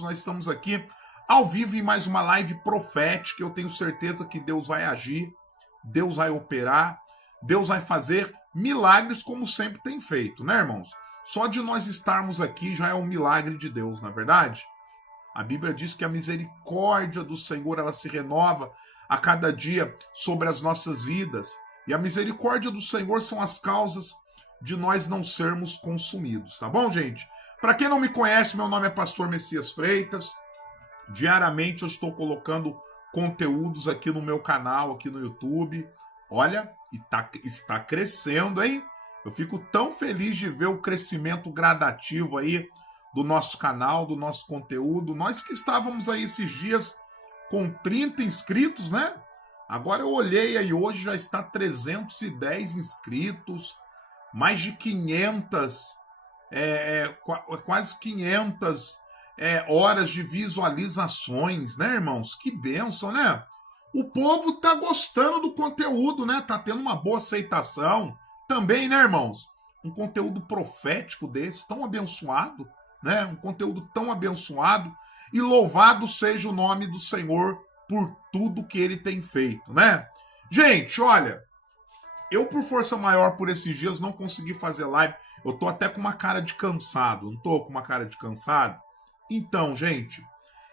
nós estamos aqui ao vivo em mais uma live profética. Eu tenho certeza que Deus vai agir, Deus vai operar, Deus vai fazer milagres como sempre tem feito, né, irmãos? Só de nós estarmos aqui já é um milagre de Deus, não é verdade? A Bíblia diz que a misericórdia do Senhor, ela se renova a cada dia sobre as nossas vidas. E a misericórdia do Senhor são as causas de nós não sermos consumidos, tá bom, gente? Para quem não me conhece, meu nome é Pastor Messias Freitas. Diariamente eu estou colocando conteúdos aqui no meu canal, aqui no YouTube. Olha, está crescendo, hein? Eu fico tão feliz de ver o crescimento gradativo aí do nosso canal, do nosso conteúdo. Nós que estávamos aí esses dias com 30 inscritos, né? Agora eu olhei aí, hoje já está 310 inscritos, mais de 500, quase 500 horas de visualizações, né, irmãos? Que bênção, né? O povo tá gostando do conteúdo, né? Tá tendo uma boa aceitação também, né, irmãos? Um conteúdo profético desse, tão abençoado, né? Um conteúdo tão abençoado, e louvado seja o nome do Senhor por tudo que ele tem feito, né? Gente, olha, eu por força maior por esses dias não consegui fazer live. Eu tô até com uma cara de cansado, não tô com uma cara de cansado? Então, gente,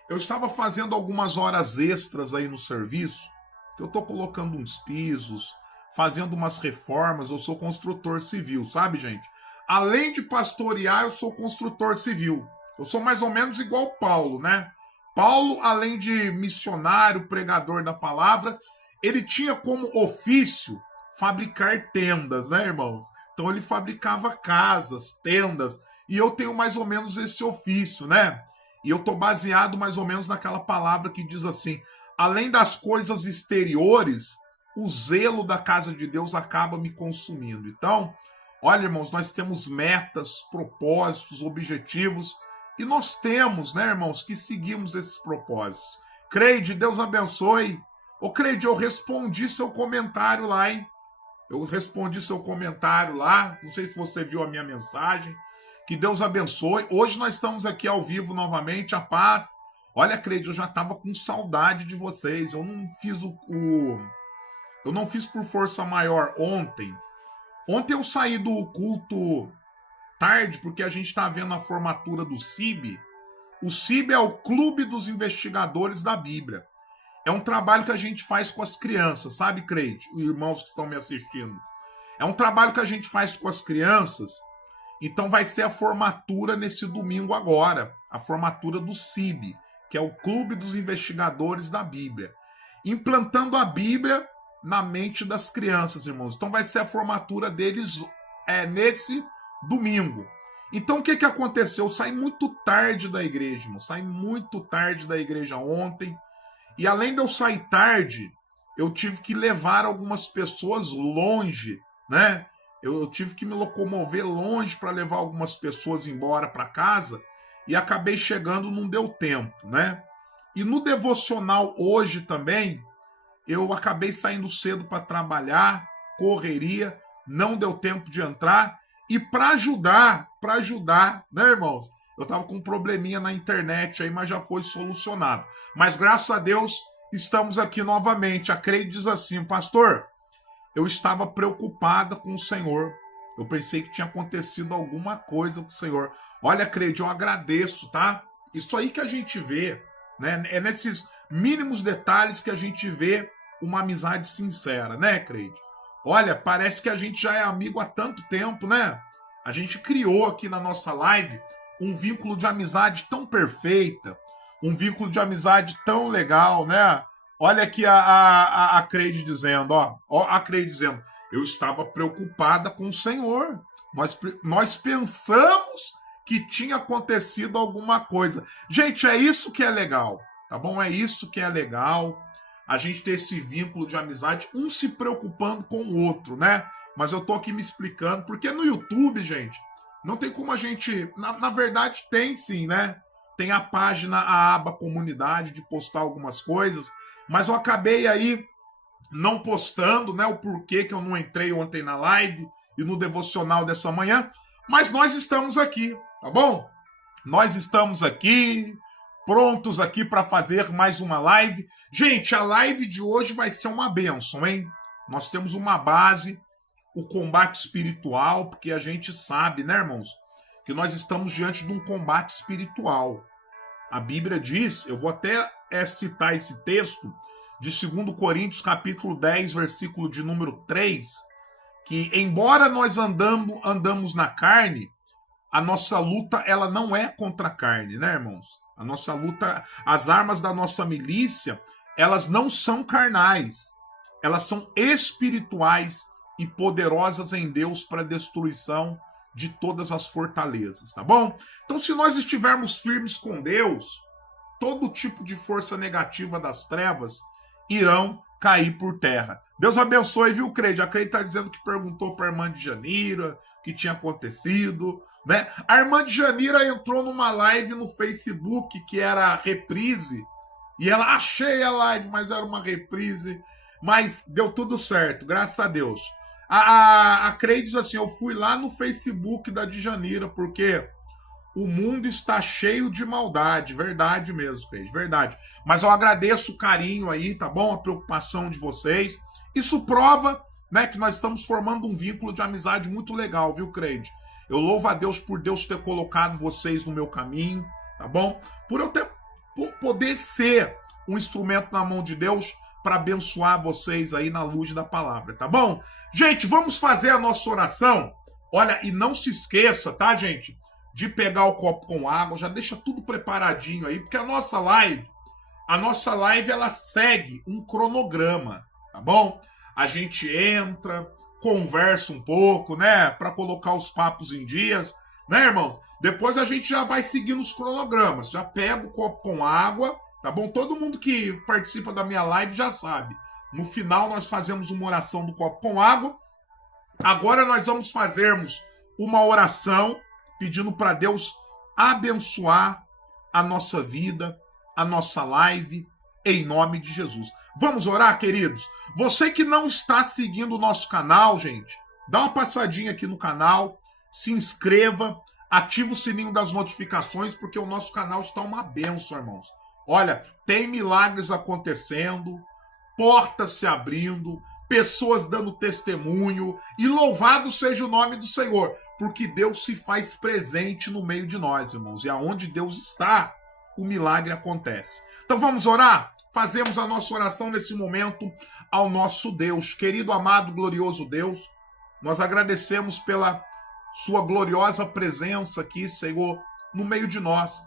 eu estava fazendo algumas horas extras aí no serviço, que eu tô colocando uns pisos, fazendo umas reformas. Eu sou construtor civil, sabe, gente? Além de pastorear, eu sou construtor civil. Eu sou mais ou menos igual Paulo, né? Paulo, além de missionário, pregador da palavra, ele tinha como ofício fabricar tendas, né, irmãos? Então ele fabricava casas, tendas, e eu tenho mais ou menos esse ofício, né? E eu tô baseado mais ou menos naquela palavra que diz assim: além das coisas exteriores, o zelo da casa de Deus acaba me consumindo. Então, olha, irmãos, nós temos metas, propósitos, objetivos, e nós temos, né, irmãos, que seguimos esses propósitos. Creide, Deus abençoe. Ô, Creide, eu respondi seu comentário lá, hein? Eu respondi seu comentário lá. Não sei se você viu a minha mensagem. Que Deus abençoe. Hoje nós estamos aqui ao vivo novamente. A paz. Olha, Creide, eu já estava com saudade de vocês. Eu não fiz eu não fiz por força maior ontem. Ontem eu saí do culto tarde, porque a gente está vendo a formatura do CIB. O CIB é o Clube dos Investigadores da Bíblia. É um trabalho que a gente faz com as crianças, sabe, Creide? Os irmãos que estão me assistindo. É um trabalho que a gente faz com as crianças. Então vai ser a formatura nesse domingo agora. A formatura do CIB, que é o Clube dos Investigadores da Bíblia. Implantando a Bíblia na mente das crianças, irmãos. Então vai ser a formatura deles nesse domingo. Então o que aconteceu? Eu saí muito tarde da igreja, irmão. Saí muito tarde da igreja ontem. E além de eu sair tarde, eu tive que levar algumas pessoas longe, né? Eu tive que me locomover longe para levar algumas pessoas embora para casa. E acabei chegando, não deu tempo, né? E no devocional hoje também, eu acabei saindo cedo para trabalhar, correria, não deu tempo de entrar. E para ajudar, né, irmãos? Eu tava com um probleminha na internet aí, mas já foi solucionado. Mas graças a Deus, estamos aqui novamente. A Creide diz assim: pastor, eu estava preocupada com o Senhor. Eu pensei que tinha acontecido alguma coisa com o Senhor. Olha, Creide, eu agradeço, tá? Isso aí que a gente vê, né? É nesses mínimos detalhes que a gente vê uma amizade sincera, né, Creide? Olha, parece que a gente já é amigo há tanto tempo, né? A gente criou aqui na nossa live um vínculo de amizade tão perfeita, um vínculo de amizade tão legal, né? Olha aqui a Creide dizendo, ó, a Creide dizendo: eu estava preocupada com o Senhor. Nós pensamos que tinha acontecido alguma coisa. Gente, é isso que é legal, tá bom? É isso que é legal. A gente ter esse vínculo de amizade, um se preocupando com o outro, né? Mas eu tô aqui me explicando, porque no YouTube, gente, não tem como a gente... Na verdade, tem sim, né? Tem a página, a aba comunidade, de postar algumas coisas, mas eu acabei aí não postando, né? O porquê que eu não entrei ontem na live e no devocional dessa manhã. Mas nós estamos aqui, tá bom? Nós estamos aqui prontos aqui para fazer mais uma live. Gente, a live de hoje vai ser uma bênção, hein? Nós temos uma base, o combate espiritual, porque a gente sabe, né, irmãos, que nós estamos diante de um combate espiritual. A Bíblia diz, eu vou até citar esse texto de 2 Coríntios, capítulo 10, versículo de número 3, que embora nós andamos na carne, a nossa luta ela não é contra a carne, né, irmãos? A nossa luta, as armas da nossa milícia, elas não são carnais, elas são espirituais e poderosas em Deus para a destruição de todas as fortalezas, tá bom? Então, se nós estivermos firmes com Deus, todo tipo de força negativa das trevas irão cair por terra. Deus abençoe, viu, Creide? A Creide está dizendo que perguntou para a irmã de Janira o que tinha acontecido, né? A irmã de Janira entrou numa live no Facebook que era reprise, e ela achei a live, mas era uma reprise, mas deu tudo certo, graças a Deus. A Creide diz assim, eu fui lá no Facebook da Djanira, porque o mundo está cheio de maldade, verdade mesmo, Creide, verdade. Mas eu agradeço o carinho aí, tá bom? A preocupação de vocês. Isso prova, né, que nós estamos formando um vínculo de amizade muito legal, viu, Creide? Eu louvo a Deus por Deus ter colocado vocês no meu caminho, tá bom? Por eu poder ser um instrumento na mão de Deus para abençoar vocês aí na luz da palavra, tá bom? Gente, vamos fazer a nossa oração. Olha, e não se esqueça, tá, gente? De pegar o copo com água, já deixa tudo preparadinho aí, porque a nossa live ela segue um cronograma, tá bom? A gente entra, conversa um pouco, né, para colocar os papos em dias, né, irmãos? Depois a gente já vai seguindo os cronogramas, já pega o copo com água, tá bom? Todo mundo que participa da minha live já sabe. No final nós fazemos uma oração do copo com água. Agora nós vamos fazermos uma oração pedindo para Deus abençoar a nossa vida, a nossa live, em nome de Jesus. Vamos orar, queridos? Você que não está seguindo o nosso canal, gente, dá uma passadinha aqui no canal, se inscreva, ativa o sininho das notificações, porque o nosso canal está uma bênção, irmãos. Olha, tem milagres acontecendo, portas se abrindo, pessoas dando testemunho, e louvado seja o nome do Senhor, porque Deus se faz presente no meio de nós, irmãos, e aonde Deus está, o milagre acontece. Então vamos orar? Fazemos a nossa oração nesse momento ao nosso Deus. Querido, amado, glorioso Deus, nós agradecemos pela sua gloriosa presença aqui, Senhor, no meio de nós.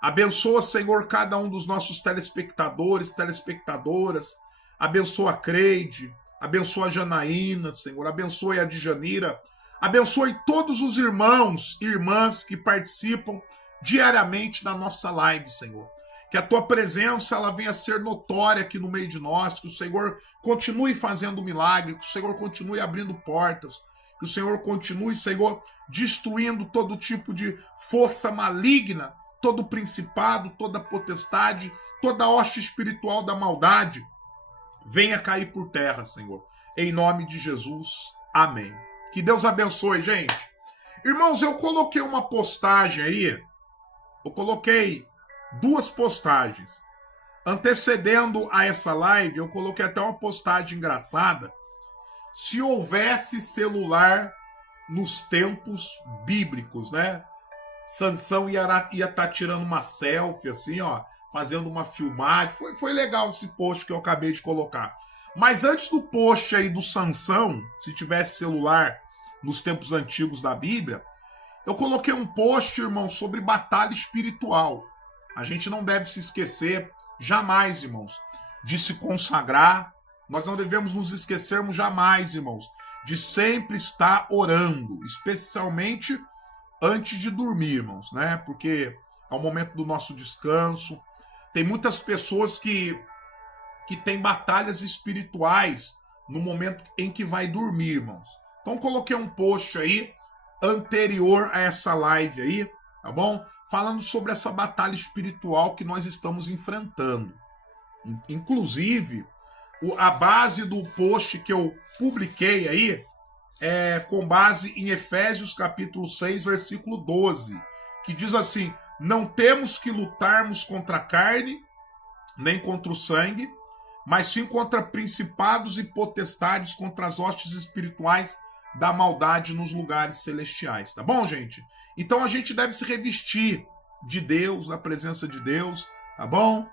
Abençoa, Senhor, cada um dos nossos telespectadores, telespectadoras. Abençoa a Creide, abençoa a Janaína, Senhor, abençoe a Djanira. Abençoe todos os irmãos e irmãs que participam diariamente da nossa live, Senhor. Que a tua presença ela venha a ser notória aqui no meio de nós, que o Senhor continue fazendo milagre, que o Senhor continue abrindo portas, que o Senhor continue, Senhor, destruindo todo tipo de força maligna, todo principado, toda potestade, toda hoste espiritual da maldade, venha cair por terra, Senhor. Em nome de Jesus, amém. Que Deus abençoe, gente. Irmãos, eu coloquei uma postagem aí, eu coloquei 2 postagens. Antecedendo a essa live, eu coloquei até uma postagem engraçada. Se houvesse celular nos tempos bíblicos, né? Sansão ia estar tirando uma selfie, assim, ó, fazendo uma filmagem. Foi legal esse post que eu acabei de colocar. Mas antes do post aí do Sansão, se tivesse celular nos tempos antigos da Bíblia, eu coloquei um post, irmão, sobre batalha espiritual. A gente não deve se esquecer, jamais, irmãos, de se consagrar. Nós não devemos nos esquecermos jamais, irmãos, de sempre estar orando, especialmente antes de dormir, irmãos, né? Porque é o momento do nosso descanso. Tem muitas pessoas que têm batalhas espirituais no momento em que vai dormir, irmãos. Então coloquei um post aí anterior a essa live aí, tá bom? Falando sobre essa batalha espiritual que nós estamos enfrentando. Inclusive, a base do post que eu publiquei aí é com base em Efésios capítulo 6, versículo 12, que diz assim: não temos que lutarmos contra a carne, nem contra o sangue, mas sim contra principados e potestades, contra as hostes espirituais da maldade nos lugares celestiais. Tá bom, gente? Então a gente deve se revestir de Deus, da presença de Deus, tá bom?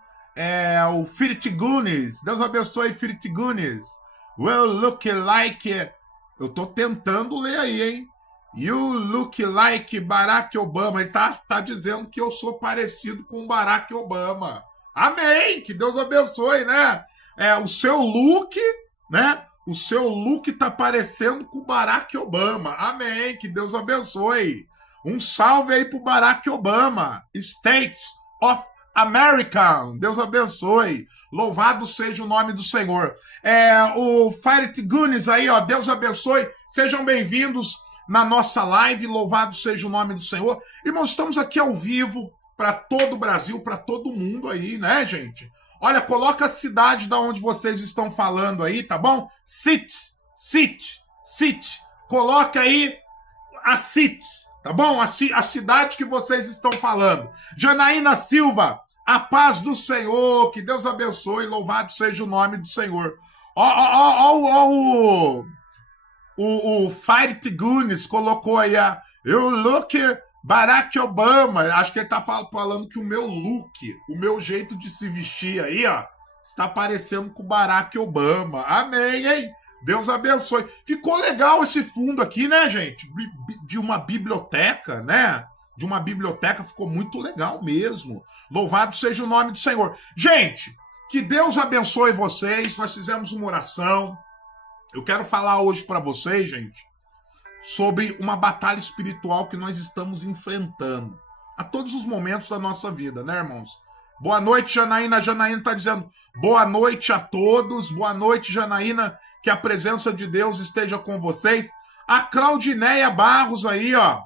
O Firit Gunes, Deus abençoe Firit Gunes. Well, look like... Eu tô tentando ler aí, hein? You look like Barack Obama. Ele tá dizendo que eu sou parecido com Barack Obama. Amém! Que Deus abençoe, né? O seu look, né? O seu look tá parecendo com o Barack Obama. Amém! Que Deus abençoe. Um salve aí pro Barack Obama. States of America. Deus abençoe. Louvado seja o nome do Senhor. O Firet Gunes aí, ó. Deus abençoe. Sejam bem-vindos na nossa live. Louvado seja o nome do Senhor. Irmãos, estamos aqui ao vivo para todo o Brasil, para todo mundo aí, né, gente? Olha, coloca a cidade da onde vocês estão falando aí, tá bom? City. Coloca aí a city, tá bom? A cidade que vocês estão falando. Janaína Silva, a paz do Senhor, que Deus abençoe, louvado seja o nome do Senhor. O Fight Gunes colocou aí eu look Barack Obama. Acho que ele tá falando que o meu look, o meu jeito de se vestir aí, ó, está parecendo com o Barack Obama. Amém, hein? Deus abençoe. Ficou legal esse fundo aqui, né, gente? De uma biblioteca, né? De uma biblioteca, ficou muito legal mesmo. Louvado seja o nome do Senhor. Gente, que Deus abençoe vocês. Nós fizemos uma oração. Eu quero falar hoje para vocês, gente, sobre uma batalha espiritual que nós estamos enfrentando a todos os momentos da nossa vida, né, irmãos? Boa noite, Janaína. A Janaína está dizendo boa noite a todos. Boa noite, Janaína. Que a presença de Deus esteja com vocês. A Claudineia Barros aí, ó.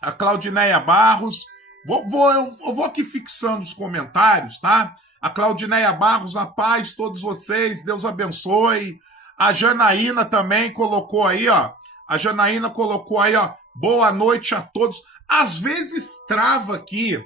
A Claudineia Barros. Eu vou aqui fixando os comentários, tá? A Claudineia Barros, a paz, todos vocês. Deus abençoe. A Janaína também colocou aí, ó. A Janaína colocou aí, ó. Boa noite a todos. Às vezes trava aqui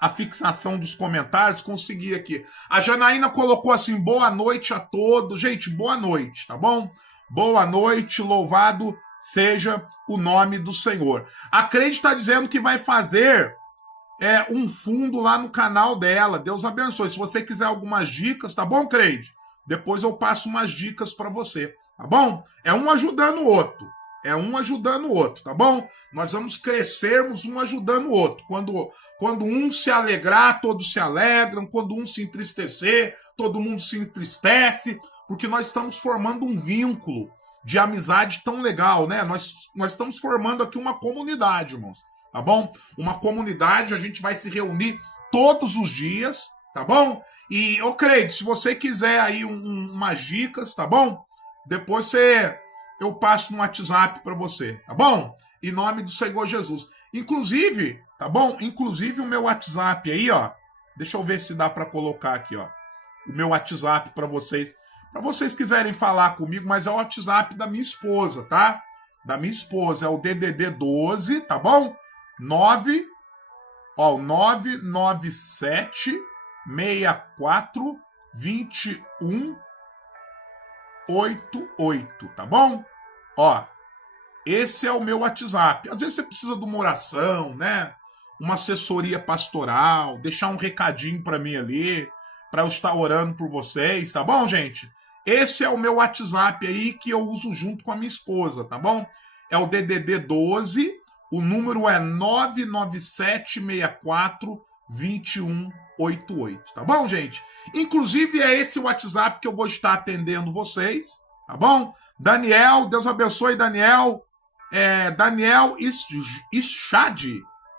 a fixação dos comentários, consegui aqui. A Janaína colocou assim, boa noite a todos. Gente, boa noite, tá bom? Boa noite, louvado seja o nome do Senhor. A Creide está dizendo que vai fazer um fundo lá no canal dela. Deus abençoe. Se você quiser algumas dicas, tá bom, Creide? Depois eu passo umas dicas para você, tá bom? É um ajudando o outro. Tá bom? Nós vamos crescermos um ajudando o outro. Quando um se alegrar, todos se alegram. Quando um se entristecer, todo mundo se entristece. Porque nós estamos formando um vínculo de amizade tão legal, né? Nós estamos formando aqui uma comunidade, irmãos. Tá bom? Uma comunidade, a gente vai se reunir todos os dias, tá bom? E, Creide, se você quiser aí umas dicas, tá bom? Depois eu passo no WhatsApp para você, tá bom? Em nome do Senhor Jesus. Inclusive, tá bom? Inclusive o meu WhatsApp aí, ó. Deixa eu ver se dá para colocar aqui, ó. O meu WhatsApp para vocês quiserem falar comigo, mas é o WhatsApp da minha esposa, tá? Da minha esposa, é o DDD 12, tá bom? 997 64 21 88, tá bom? Ó, esse é o meu WhatsApp. Às vezes você precisa de uma oração, né? Uma assessoria pastoral, deixar um recadinho para mim ali, para eu estar orando por vocês, tá bom, gente? Esse é o meu WhatsApp aí que eu uso junto com a minha esposa, tá bom? É o DDD 12, o número é 997 64 2188, tá bom, gente? Inclusive é esse WhatsApp que eu vou estar atendendo vocês, tá bom? Daniel, Deus abençoe, Daniel. Daniel Ischad.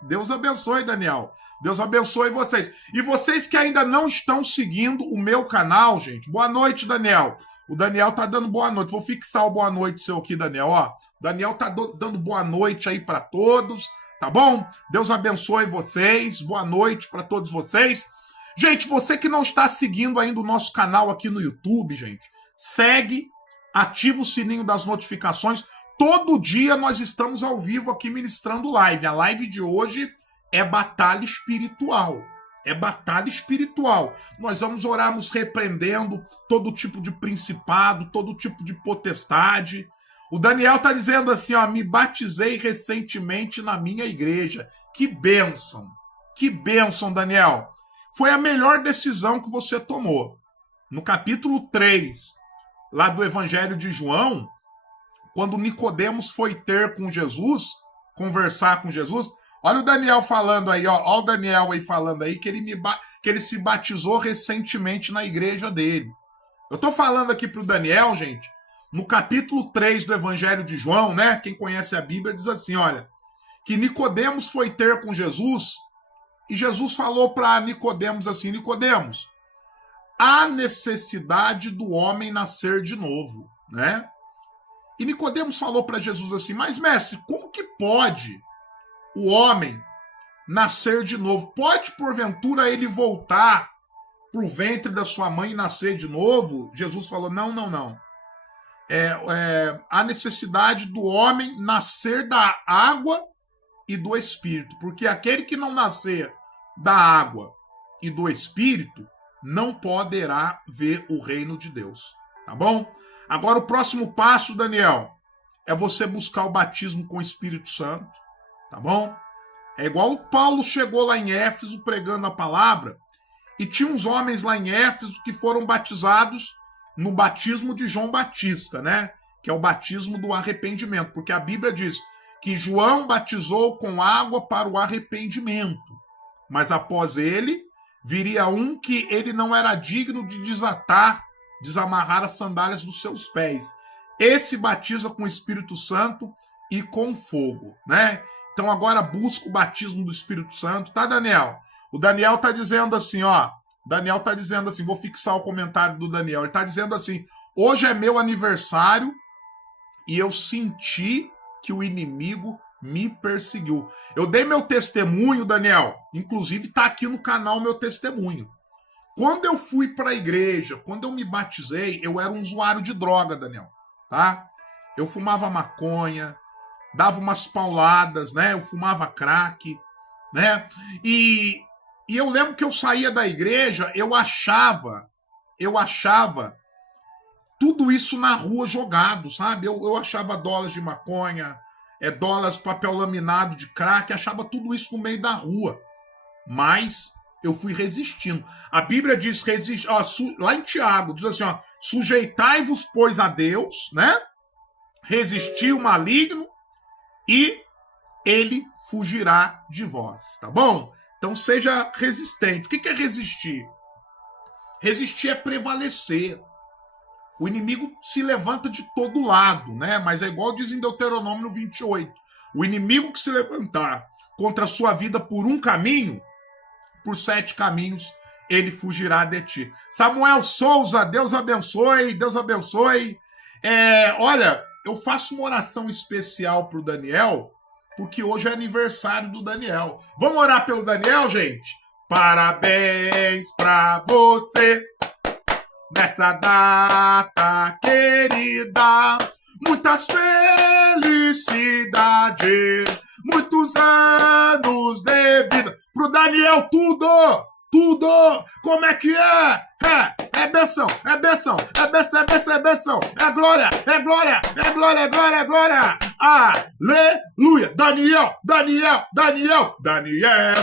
Deus abençoe, Daniel. Deus abençoe vocês. E vocês que ainda não estão seguindo o meu canal, gente, boa noite, Daniel. O Daniel tá dando boa noite. Vou fixar o boa noite seu aqui, Daniel, ó. Daniel tá dando boa noite aí para todos. Tá bom? Deus abençoe vocês. Boa noite para todos vocês. Gente, você que não está seguindo ainda o nosso canal aqui no YouTube, gente, segue, ativa o sininho das notificações. Todo dia nós estamos ao vivo aqui ministrando live. A live de hoje é batalha espiritual. É batalha espiritual. Nós vamos orarmos repreendendo todo tipo de principado, todo tipo de potestade. O Daniel está dizendo assim, ó, me batizei recentemente na minha igreja. Que bênção. Que bênção, Daniel. Foi a melhor decisão que você tomou. No capítulo 3, lá do Evangelho de João, quando Nicodemos foi ter com Jesus, conversar com Jesus, olha o Daniel falando aí, ó, olha o Daniel aí falando aí que ele se batizou recentemente na igreja dele. Eu tô falando aqui pro Daniel, gente, no capítulo 3 do Evangelho de João, né? Quem conhece a Bíblia diz assim, olha, que Nicodemos foi ter com Jesus e Jesus falou para Nicodemos assim, Nicodemos, há necessidade do homem nascer de novo, né? E Nicodemos falou para Jesus assim, mas mestre, como que pode o homem nascer de novo? Pode, porventura, ele voltar para o ventre da sua mãe e nascer de novo? Jesus falou, não. Há necessidade do homem nascer da água e do Espírito, porque aquele que não nascer da água e do Espírito não poderá ver o reino de Deus, tá bom? Agora o próximo passo, Daniel, é você buscar o batismo com o Espírito Santo, tá bom? É igual o Paulo chegou lá em Éfeso pregando a palavra e tinha uns homens lá em Éfeso que foram batizados no batismo de João Batista, né? Que é o batismo do arrependimento, porque a Bíblia diz que João batizou com água para o arrependimento, mas após ele viria um que ele não era digno de desamarrar as sandálias dos seus pés. Esse batiza com o Espírito Santo e com fogo, né? Então agora busca o batismo do Espírito Santo, tá, Daniel? O Daniel tá dizendo assim, ó. Daniel tá dizendo assim, vou fixar o comentário do Daniel. Ele tá dizendo assim, hoje é meu aniversário e eu senti que o inimigo me perseguiu. Eu dei meu testemunho, Daniel, inclusive tá aqui no canal meu testemunho. Quando eu fui para a igreja, quando eu me batizei, eu era um usuário de droga, Daniel, tá? Eu fumava maconha, dava umas pauladas, né? Eu fumava crack, né? E eu lembro que eu saía da igreja, eu achava tudo isso na rua jogado, sabe? Eu achava dólares de maconha, dólares, papel laminado de crack, achava tudo isso no meio da rua. Mas eu fui resistindo. A Bíblia diz, lá em Tiago, diz assim, ó, sujeitai-vos, pois, a Deus, né? Resisti o maligno e ele fugirá de vós, tá bom? Então seja resistente. O que é resistir? Resistir é prevalecer. O inimigo se levanta de todo lado, né? Mas é igual diz em Deuteronômio 28. O inimigo que se levantar contra a sua vida por um caminho, por 7 caminhos, ele fugirá de ti. Samuel Souza, Deus abençoe, Deus abençoe. Olha, eu faço uma oração especial para o Daniel, porque hoje é aniversário do Daniel. Vamos orar pelo Daniel, gente? Parabéns para você nessa data querida, muitas felicidades, muitos anos de vida. Pro Daniel, tudo! Como é que é? É benção, é benção, é benção, é benção, é benção, é glória, é glória, é glória, é glória, é glória. Aleluia! Daniel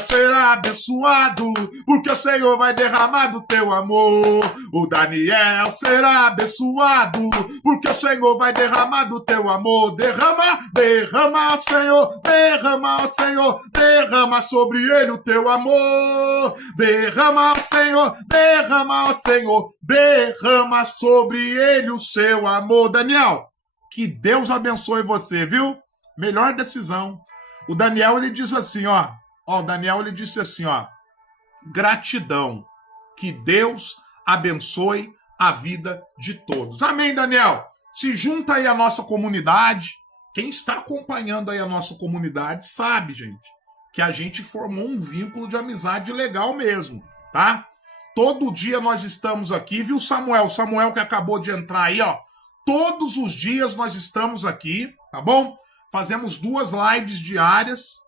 será abençoado, porque o Senhor vai derramar do teu amor. O Daniel será abençoado, porque o Senhor vai derramar do teu amor. Derrama, Senhor, derrama sobre ele o teu amor. Derrama, Senhor, derrama sobre ele o seu amor. Daniel, que Deus abençoe você, viu? Melhor decisão. O Daniel, ele diz assim, ó. O Daniel, ele disse assim, ó. Gratidão. Que Deus abençoe a vida de todos. Amém, Daniel? Se junta aí a nossa comunidade. Quem está acompanhando aí a nossa comunidade sabe, gente, que a gente formou um vínculo de amizade legal mesmo, tá? Todo dia nós estamos aqui, viu, Samuel? Samuel que acabou de entrar aí, ó. Todos os dias nós estamos aqui, tá bom? Fazemos 2 lives diárias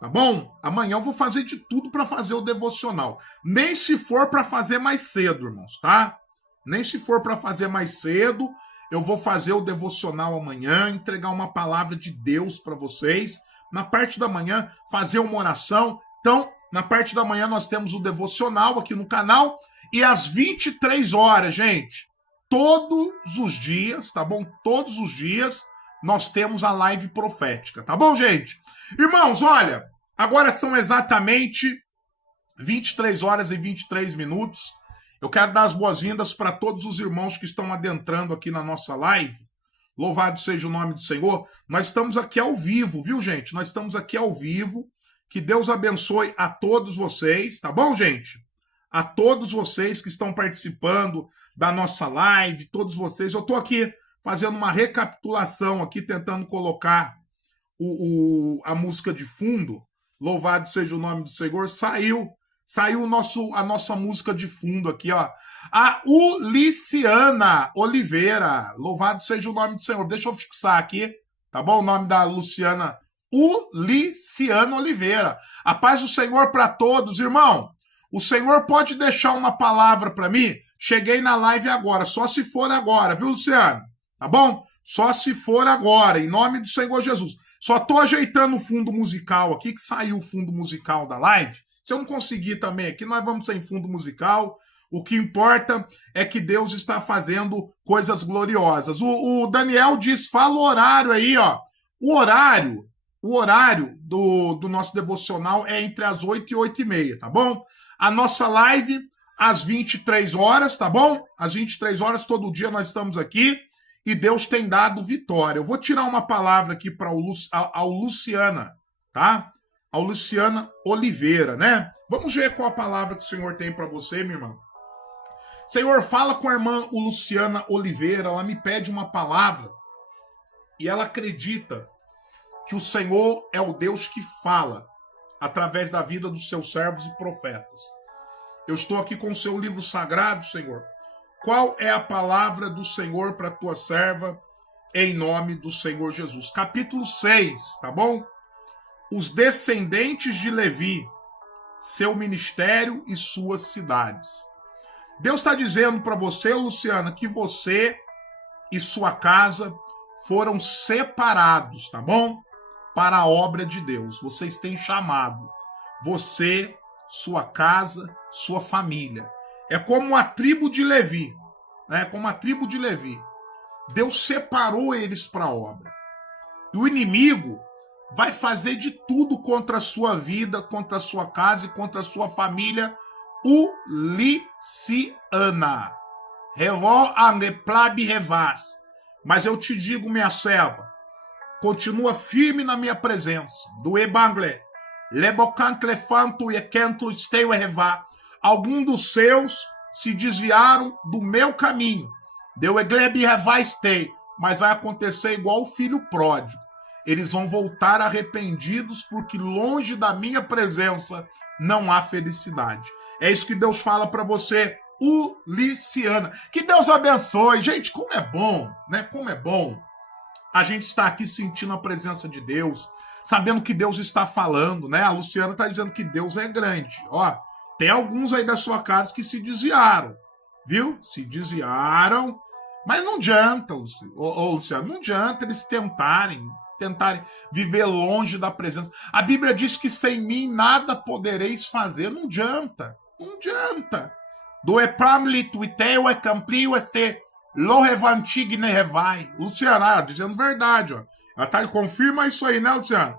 tá bom? Amanhã eu vou fazer de tudo para fazer o devocional. Nem se for para fazer mais cedo, irmãos, tá? Nem se for para fazer mais cedo, eu vou fazer o devocional amanhã, entregar uma palavra de Deus para vocês. Na parte da manhã, fazer uma oração. Então, na parte da manhã, nós temos o devocional aqui no canal. E às 23 horas, gente, todos os dias, tá bom? Todos os dias, nós temos a live profética, tá bom, gente? Irmãos, olha, agora são exatamente 23 horas e 23 minutos. Eu quero dar as boas-vindas para todos os irmãos que estão adentrando aqui na nossa live. Louvado seja o nome do Senhor. Nós estamos aqui ao vivo, viu, gente? Nós estamos aqui ao vivo. Que Deus abençoe a todos vocês, tá bom, gente? A todos vocês que estão participando da nossa live, todos vocês. Eu estou aqui fazendo uma recapitulação aqui, tentando colocar a música de fundo. Louvado seja o nome do Senhor. Saiu a nossa música de fundo aqui, ó. A Uliciana Oliveira. Louvado seja o nome do Senhor. Deixa eu fixar aqui, tá bom? O nome da Luciana Uliciana Oliveira. A paz do Senhor para todos, irmão. O Senhor pode deixar uma palavra para mim? Cheguei na live agora, só se for agora, viu, Luciano? Tá bom? Só se for agora, em nome do Senhor Jesus. Só tô ajeitando o fundo musical aqui, que saiu o fundo musical da live. Se eu não conseguir também aqui, nós vamos sem fundo musical. O que importa é que Deus está fazendo coisas gloriosas. O Daniel diz, fala o horário aí, ó. O horário do nosso devocional é entre as 8 e 8 e meia, tá bom? A nossa live às 23 horas, tá bom? Às 23 horas, todo dia nós estamos aqui e Deus tem dado vitória. Eu vou tirar uma palavra aqui para a Luciana, tá? A Luciana Oliveira, né? Vamos ver qual a palavra que o Senhor tem para você, minha irmã. Senhor, fala com a irmã Luciana Oliveira, ela me pede uma palavra e ela acredita que o Senhor é o Deus que fala através da vida dos seus servos e profetas. Eu estou aqui com o seu livro sagrado, Senhor. Qual é a palavra do Senhor para a tua serva, em nome do Senhor Jesus? Capítulo 6, tá bom? Os descendentes de Levi, seu ministério e suas cidades. Deus está dizendo para você, Luciana, que você e sua casa foram separados, tá bom? Para a obra de Deus. Vocês têm chamado. Você, sua casa, sua família. É como a tribo de Levi, né? Como a tribo de Levi. Deus separou eles para a obra. E o inimigo vai fazer de tudo contra a sua vida, contra a sua casa e contra a sua família. Uliciana. Revó angeplabi revás. Mas eu te digo, minha serva, continua firme na minha presença. Do Ebangle. Lebocant lefanto e quento esteu revá. Alguns dos seus se desviaram do meu caminho. Deu eglebi revá estei. Mas vai acontecer igual o filho pródigo. Eles vão voltar arrependidos porque longe da minha presença não há felicidade. É isso que Deus fala para você, Uliciana. Que Deus abençoe. Gente, como é bom, né? Como é bom a gente está aqui sentindo a presença de Deus, sabendo que Deus está falando, né? A Luciana está dizendo que Deus é grande. Ó, tem alguns aí da sua casa que se desviaram, viu? Se desviaram, mas não adianta, Luciana, não adianta eles tentarem viver longe da presença. A Bíblia diz que sem mim nada podereis fazer. Não adianta, não adianta. Do epamlit uiteu e camplio este lo revantig ne revai. Luciana, dizendo verdade, ó. Ela tá, confirma isso aí, né, Luciana?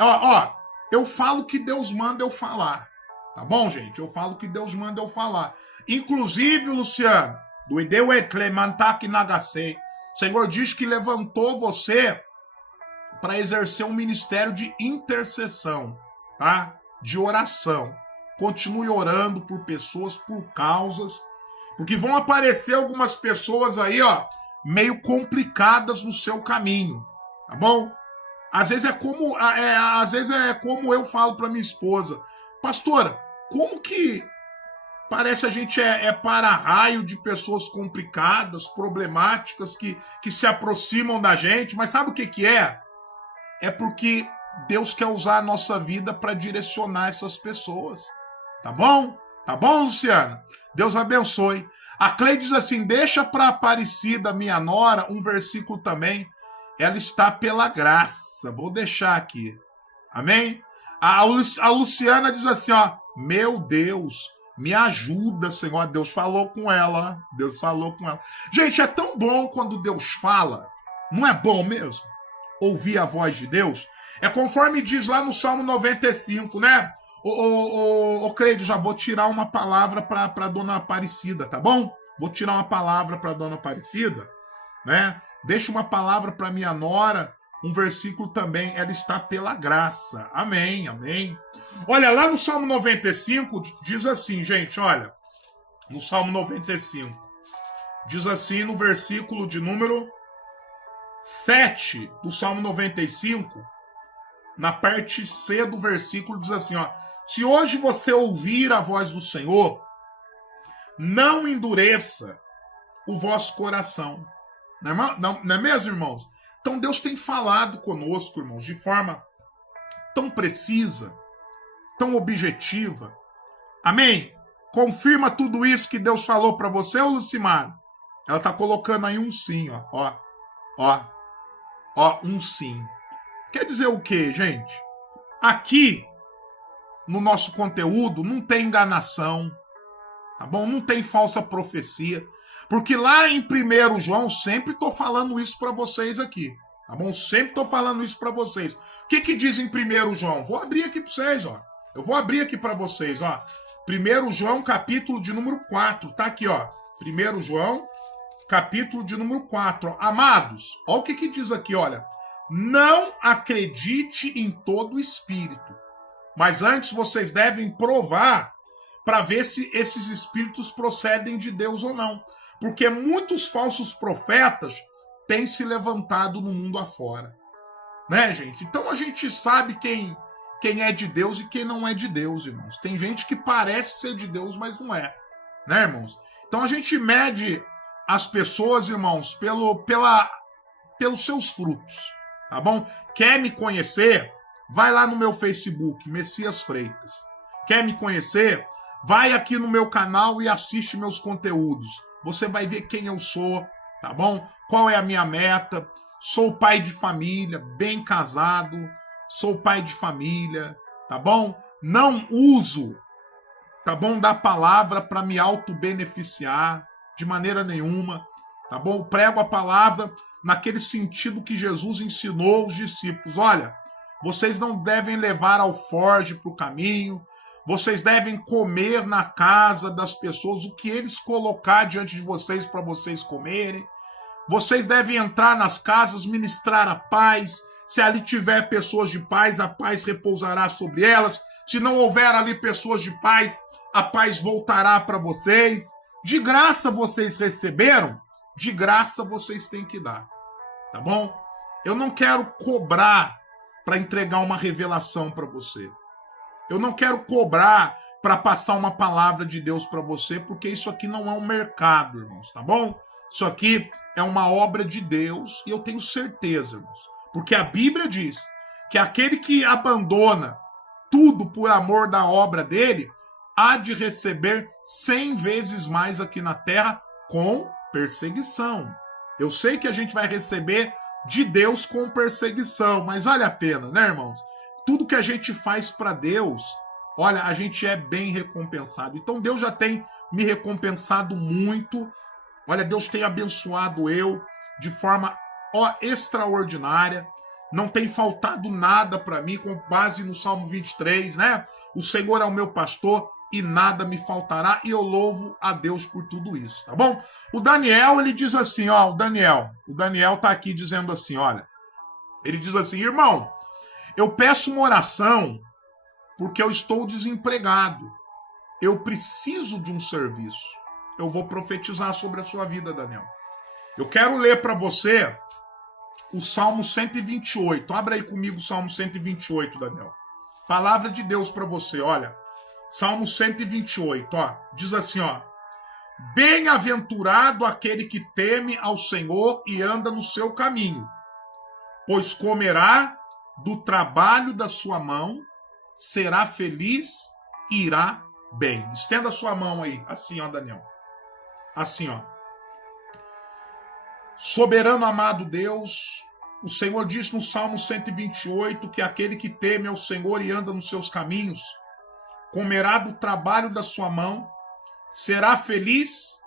Ó, eu falo que Deus manda eu falar. Tá bom, gente? Eu falo que Deus manda eu falar. Inclusive, Luciano, do ideu e clemantak nagasei. O Senhor diz que levantou você para exercer um ministério de intercessão, tá? De oração. Continue orando por pessoas, por causas, porque vão aparecer algumas pessoas aí, ó, meio complicadas no seu caminho, tá bom? Às vezes é como eu falo para minha esposa, pastora, como que parece a gente é para-raio de pessoas complicadas, problemáticas, que se aproximam da gente, mas sabe o que é? É porque Deus quer usar a nossa vida para direcionar essas pessoas. Tá bom? Tá bom, Luciana? Deus abençoe. A Cleide diz assim, deixa para Aparecida, minha nora, um versículo também. Ela está pela graça. Vou deixar aqui. Amém? A Luciana diz assim, ó, meu Deus, me ajuda, Senhor. Deus falou com ela. Deus falou com ela. Gente, é tão bom quando Deus fala. Não é bom mesmo? Ouvir a voz de Deus? É conforme diz lá no Salmo 95, né? Ô, Creide, já vou tirar uma palavra para Dona Aparecida, tá bom? Vou tirar uma palavra para Dona Aparecida, né? Deixa uma palavra para minha nora, um versículo também, ela está pela graça. Amém, amém. Olha, lá no Salmo 95, diz assim, gente, olha, no Salmo 95, diz assim no versículo de número 7 do Salmo 95, na parte C do versículo, diz assim, ó, se hoje você ouvir a voz do Senhor, não endureça o vosso coração. Não é mesmo, irmãos? Então Deus tem falado conosco, irmãos, de forma tão precisa, tão objetiva. Amém? Confirma tudo isso que Deus falou para você, ô Lucimar? Ela está colocando aí um sim, ó, um sim. Quer dizer o quê, gente? Aqui, no nosso conteúdo, não tem enganação, tá bom? Não tem falsa profecia. Porque lá em 1 João, sempre estou falando isso para vocês aqui, tá bom? Sempre estou falando isso para vocês. O que diz em 1 João? Vou abrir aqui para vocês, ó. Eu vou abrir aqui para vocês, ó. 1 João, capítulo de número 4, tá aqui, ó. 1 João, capítulo de número 4. Ó. Amados, olha o que diz aqui, olha. Não acredite em todo espírito, mas antes vocês devem provar para ver se esses espíritos procedem de Deus ou não. Porque muitos falsos profetas têm se levantado no mundo afora. Né, gente? Então a gente sabe quem é de Deus e quem não é de Deus, irmãos. Tem gente que parece ser de Deus, mas não é. Né, irmãos? Então a gente mede as pessoas, irmãos, pelos seus frutos. Tá bom? Quer me conhecer? Vai lá no meu Facebook, Messias Freitas. Quer me conhecer? Vai aqui no meu canal e assiste meus conteúdos. Você vai ver quem eu sou, tá bom? Qual é a minha meta? Sou pai de família, bem casado. Sou pai de família, tá bom? Não uso, tá bom, da palavra para me auto-beneficiar de maneira nenhuma, tá bom? Prego a palavra naquele sentido que Jesus ensinou aos discípulos. Olha, vocês não devem levar alforje para o caminho, vocês devem comer na casa das pessoas o que eles colocar diante de vocês para vocês comerem. Vocês devem entrar nas casas, ministrar a paz. Se ali tiver pessoas de paz, a paz repousará sobre elas. Se não houver ali pessoas de paz, a paz voltará para vocês. De graça vocês receberam, de graça vocês têm que dar. Tá bom? Eu não quero cobrar para entregar uma revelação para você. Eu não quero cobrar para passar uma palavra de Deus para você, porque isso aqui não é um mercado, irmãos, tá bom? Isso aqui é uma obra de Deus e eu tenho certeza, irmãos. Porque a Bíblia diz que aquele que abandona tudo por amor da obra dele, há de receber 100 vezes mais aqui na terra com perseguição. Eu sei que a gente vai receber de Deus com perseguição, mas vale a pena, né, irmãos? Tudo que a gente faz para Deus, olha, a gente é bem recompensado. Então Deus já tem me recompensado muito. Olha, Deus tem abençoado eu de forma extraordinária. Não tem faltado nada para mim, com base no Salmo 23, né? O Senhor é o meu pastor e nada me faltará, e eu louvo a Deus por tudo isso, tá bom? O Daniel, ele diz assim, ó, o Daniel tá aqui dizendo assim, olha, ele diz assim, irmão, eu peço uma oração porque eu estou desempregado, eu preciso de um serviço. Eu vou profetizar sobre a sua vida, Daniel. Eu quero ler para você o Salmo 128. Abra aí comigo o Salmo 128, Daniel. Palavra de Deus para você, olha. Salmo 128, ó. Diz assim, ó. Bem-aventurado aquele que teme ao Senhor e anda no seu caminho, pois comerá do trabalho da sua mão, será feliz e irá bem. Estenda a sua mão aí, assim, ó, Daniel. Assim, ó. Soberano amado Deus, o Senhor diz no Salmo 128 que aquele que teme ao Senhor e anda nos seus caminhos, comerá do trabalho da sua mão, será feliz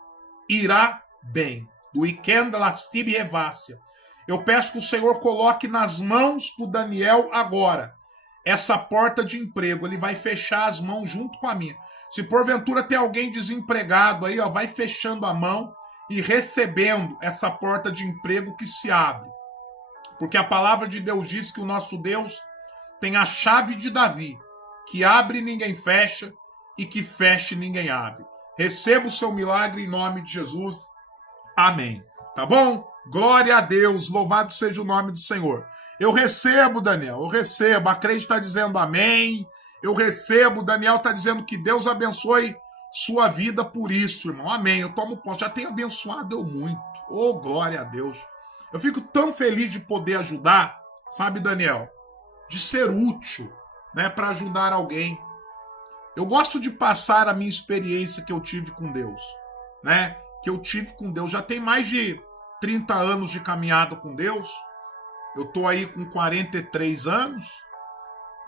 e irá bem. Do Ikenda Lastib Revácia. Eu peço que o Senhor coloque nas mãos do Daniel agora essa porta de emprego. Ele vai fechar as mãos junto com a minha. Se porventura tem alguém desempregado aí, ó, vai fechando a mão e recebendo essa porta de emprego que se abre. Porque a palavra de Deus diz que o nosso Deus tem a chave de Davi, que abre e ninguém fecha, e que fecha e ninguém abre. Receba o seu milagre em nome de Jesus. Amém. Tá bom? Glória a Deus. Louvado seja o nome do Senhor. Eu recebo, Daniel. Eu recebo. A crente está dizendo amém. Eu recebo. Daniel está dizendo que Deus abençoe sua vida por isso, irmão. Amém. Eu tomo posse. Já tem abençoado eu muito. Oh, glória a Deus. Eu fico tão feliz de poder ajudar, sabe, Daniel? De ser útil, né, para ajudar alguém. Eu gosto de passar a minha experiência que eu tive com Deus, né? Que eu tive com Deus. Já tem mais de 30 anos de caminhada com Deus. Eu tô aí com 43 anos.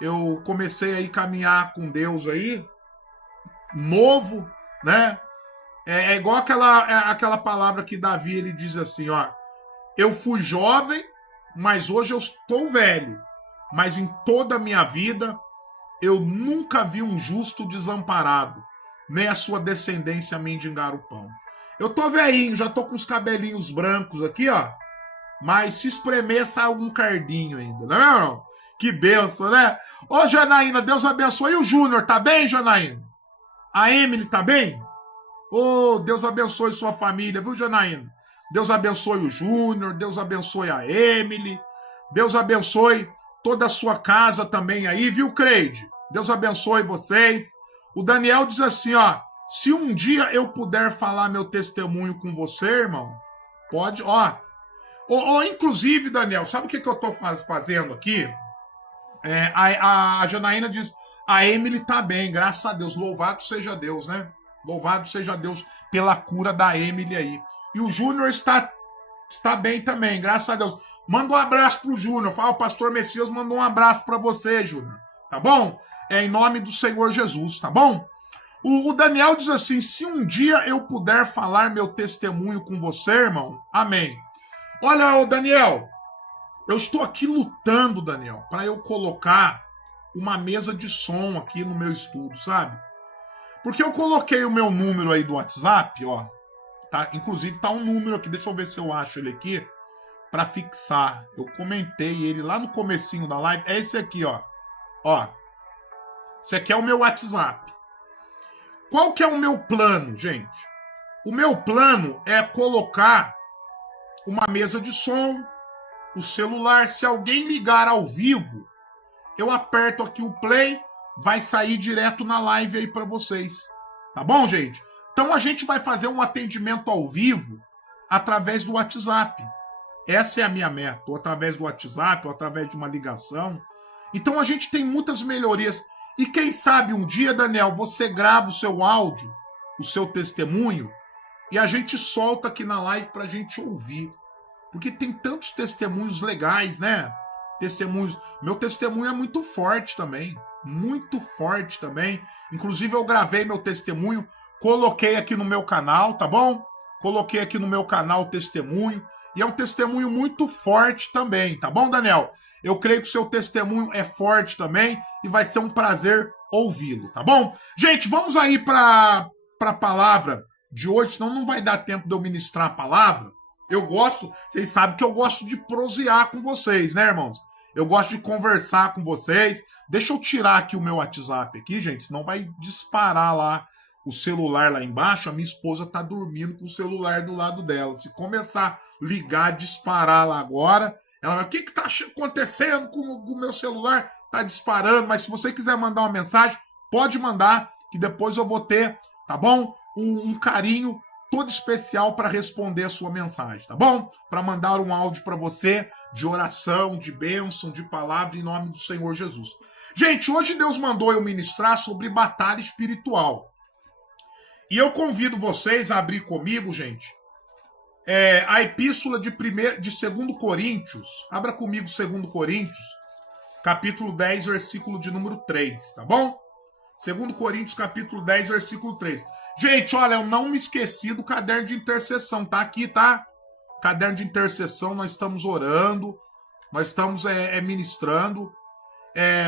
Eu comecei aí a caminhar com Deus aí, novo, né? É igual aquela palavra que Davi, ele diz assim, ó. Eu fui jovem, mas hoje eu estou velho. Mas em toda a minha vida, eu nunca vi um justo desamparado, nem a sua descendência mendigar o pão. Eu tô velhinho, já tô com os cabelinhos brancos aqui, ó. Mas se espremer, sai algum cardinho ainda, né, meu irmão? Que benção, né? Ô, Janaína, Deus abençoe. E o Júnior, tá bem, Janaína? A Emily, tá bem? Ô, Deus abençoe sua família, viu, Janaína? Deus abençoe o Júnior, Deus abençoe a Emily. Deus abençoe toda a sua casa também aí, viu, Creide? Deus abençoe vocês. O Daniel diz assim, ó. Se um dia eu puder falar meu testemunho com você, irmão, pode, ó. Inclusive, Daniel, sabe o que eu tô fazendo aqui? A Janaína diz, a Emily tá bem, graças a Deus. Louvado seja Deus, né? Louvado seja Deus pela cura da Emily aí. E o Júnior está bem também, graças a Deus. Manda um abraço pro Júnior. Fala, o pastor Messias mandou um abraço para você, Júnior. Tá bom? É em nome do Senhor Jesus, tá bom? O Daniel diz assim, se um dia eu puder falar meu testemunho com você, irmão, amém. Olha, ô Daniel, eu estou aqui lutando, Daniel, para eu colocar uma mesa de som aqui no meu estúdio, sabe? Porque eu coloquei o meu número aí do WhatsApp, ó. Tá? Inclusive tá um número aqui, deixa eu ver se eu acho ele aqui, para fixar. Eu comentei ele lá no comecinho da live. É esse aqui, ó. Ó. Esse aqui é o meu WhatsApp. Qual que é o meu plano, gente? O meu plano é colocar uma mesa de som, o celular. Se alguém ligar ao vivo, eu aperto aqui o play, vai sair direto na live aí para vocês. Tá bom, gente? Então a gente vai fazer um atendimento ao vivo através do WhatsApp. Essa é a minha meta. Ou através do WhatsApp, ou através de uma ligação. Então a gente tem muitas melhorias. E quem sabe um dia, Daniel, você grava o seu áudio, o seu testemunho, e a gente solta aqui na live pra gente ouvir. Porque tem tantos testemunhos legais, né? Testemunhos. Meu testemunho é muito forte também. Muito forte também. Inclusive eu gravei meu testemunho, coloquei aqui no meu canal, tá bom? Coloquei aqui no meu canal o testemunho. E é um testemunho muito forte também, tá bom, Daniel? Eu creio que o seu testemunho é forte também e vai ser um prazer ouvi-lo, tá bom? Gente, vamos aí para a palavra de hoje, senão não vai dar tempo de eu ministrar a palavra. Eu gosto, vocês sabem que eu gosto de prosear com vocês, né, irmãos? Eu gosto de conversar com vocês. Deixa eu tirar aqui o meu WhatsApp aqui, gente, senão vai disparar lá o celular lá embaixo. A minha esposa tá dormindo com o celular do lado dela. Se começar a ligar, disparar lá agora, ela vai, o que tá acontecendo com o meu celular? Tá disparando, mas se você quiser mandar uma mensagem, pode mandar, que depois eu vou ter, tá bom? Um carinho todo especial para responder a sua mensagem, tá bom? Para mandar um áudio para você de oração, de bênção, de palavra em nome do Senhor Jesus. Gente, hoje Deus mandou eu ministrar sobre batalha espiritual. E eu convido vocês a abrir comigo, gente, a epístola de 2 Coríntios. Abra comigo 2 Coríntios, capítulo 10, versículo de número 3, tá bom? 2 Coríntios, capítulo 10, versículo 3. Gente, olha, eu não me esqueci do caderno de intercessão, tá aqui, tá? Caderno de intercessão, nós estamos orando, nós estamos ministrando.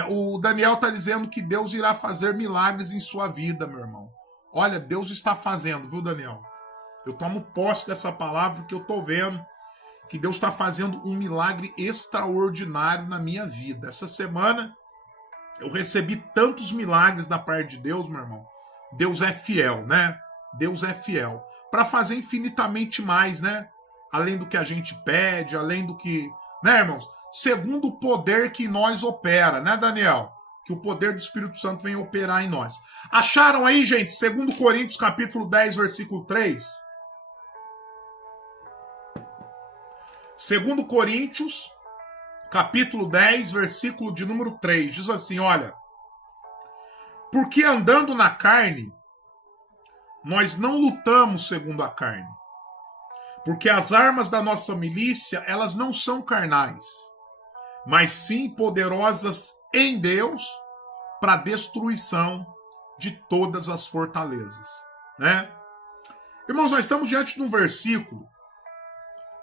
O Daniel tá dizendo que Deus irá fazer milagres em sua vida, meu irmão. Olha, Deus está fazendo, viu, Daniel? Eu tomo posse dessa palavra porque eu tô vendo que Deus está fazendo um milagre extraordinário na minha vida. Essa semana eu recebi tantos milagres da parte de Deus, meu irmão. Deus é fiel, né? Deus é fiel. Para fazer infinitamente mais, né? Além do que a gente pede, além do que... Né, irmãos? Segundo o poder que em nós opera, né, Daniel? Que o poder do Espírito Santo vem operar em nós. Acharam aí, gente? 2 Coríntios, capítulo 10, versículo 3? 2 Coríntios, capítulo 10, versículo de número 3. Diz assim, olha... Porque andando na carne, nós não lutamos segundo a carne. Porque as armas da nossa milícia, elas não são carnais, mas sim poderosas em Deus para a destruição de todas as fortalezas, né? Irmãos, nós estamos diante de um versículo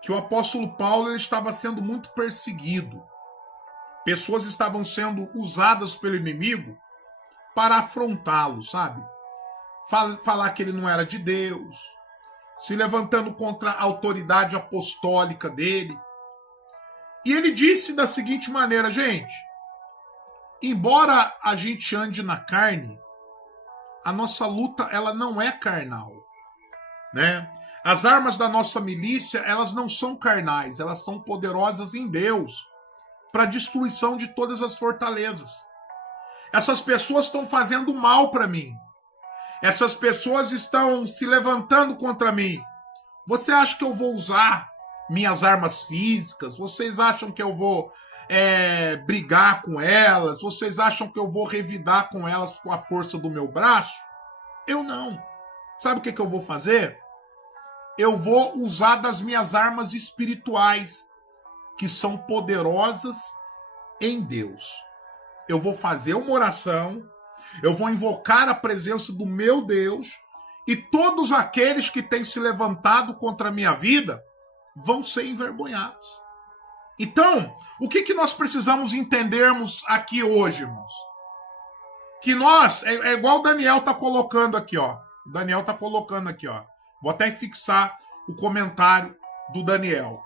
que o apóstolo Paulo ele estava sendo muito perseguido. Pessoas estavam sendo usadas pelo inimigo para afrontá-lo, sabe? Falar que ele não era de Deus, se levantando contra a autoridade apostólica dele. E ele disse da seguinte maneira, gente, embora a gente ande na carne, a nossa luta ela não é carnal, né? As armas da nossa milícia, elas não são carnais, elas são poderosas em Deus para a destruição de todas as fortalezas. Essas pessoas estão fazendo mal para mim. Essas pessoas estão se levantando contra mim. Você acha que eu vou usar minhas armas físicas? Vocês acham que eu vou brigar com elas? Vocês acham que eu vou revidar com elas com a força do meu braço? Eu não. Sabe o que eu vou fazer? Eu vou usar das minhas armas espirituais, que são poderosas em Deus. Eu vou fazer uma oração, eu vou invocar a presença do meu Deus, e todos aqueles que têm se levantado contra a minha vida vão ser envergonhados. Então, o que nós precisamos entendermos aqui hoje, irmãos? Que nós, é igual o Daniel está colocando aqui, ó. O Daniel está colocando aqui, ó. Vou até fixar o comentário do Daniel.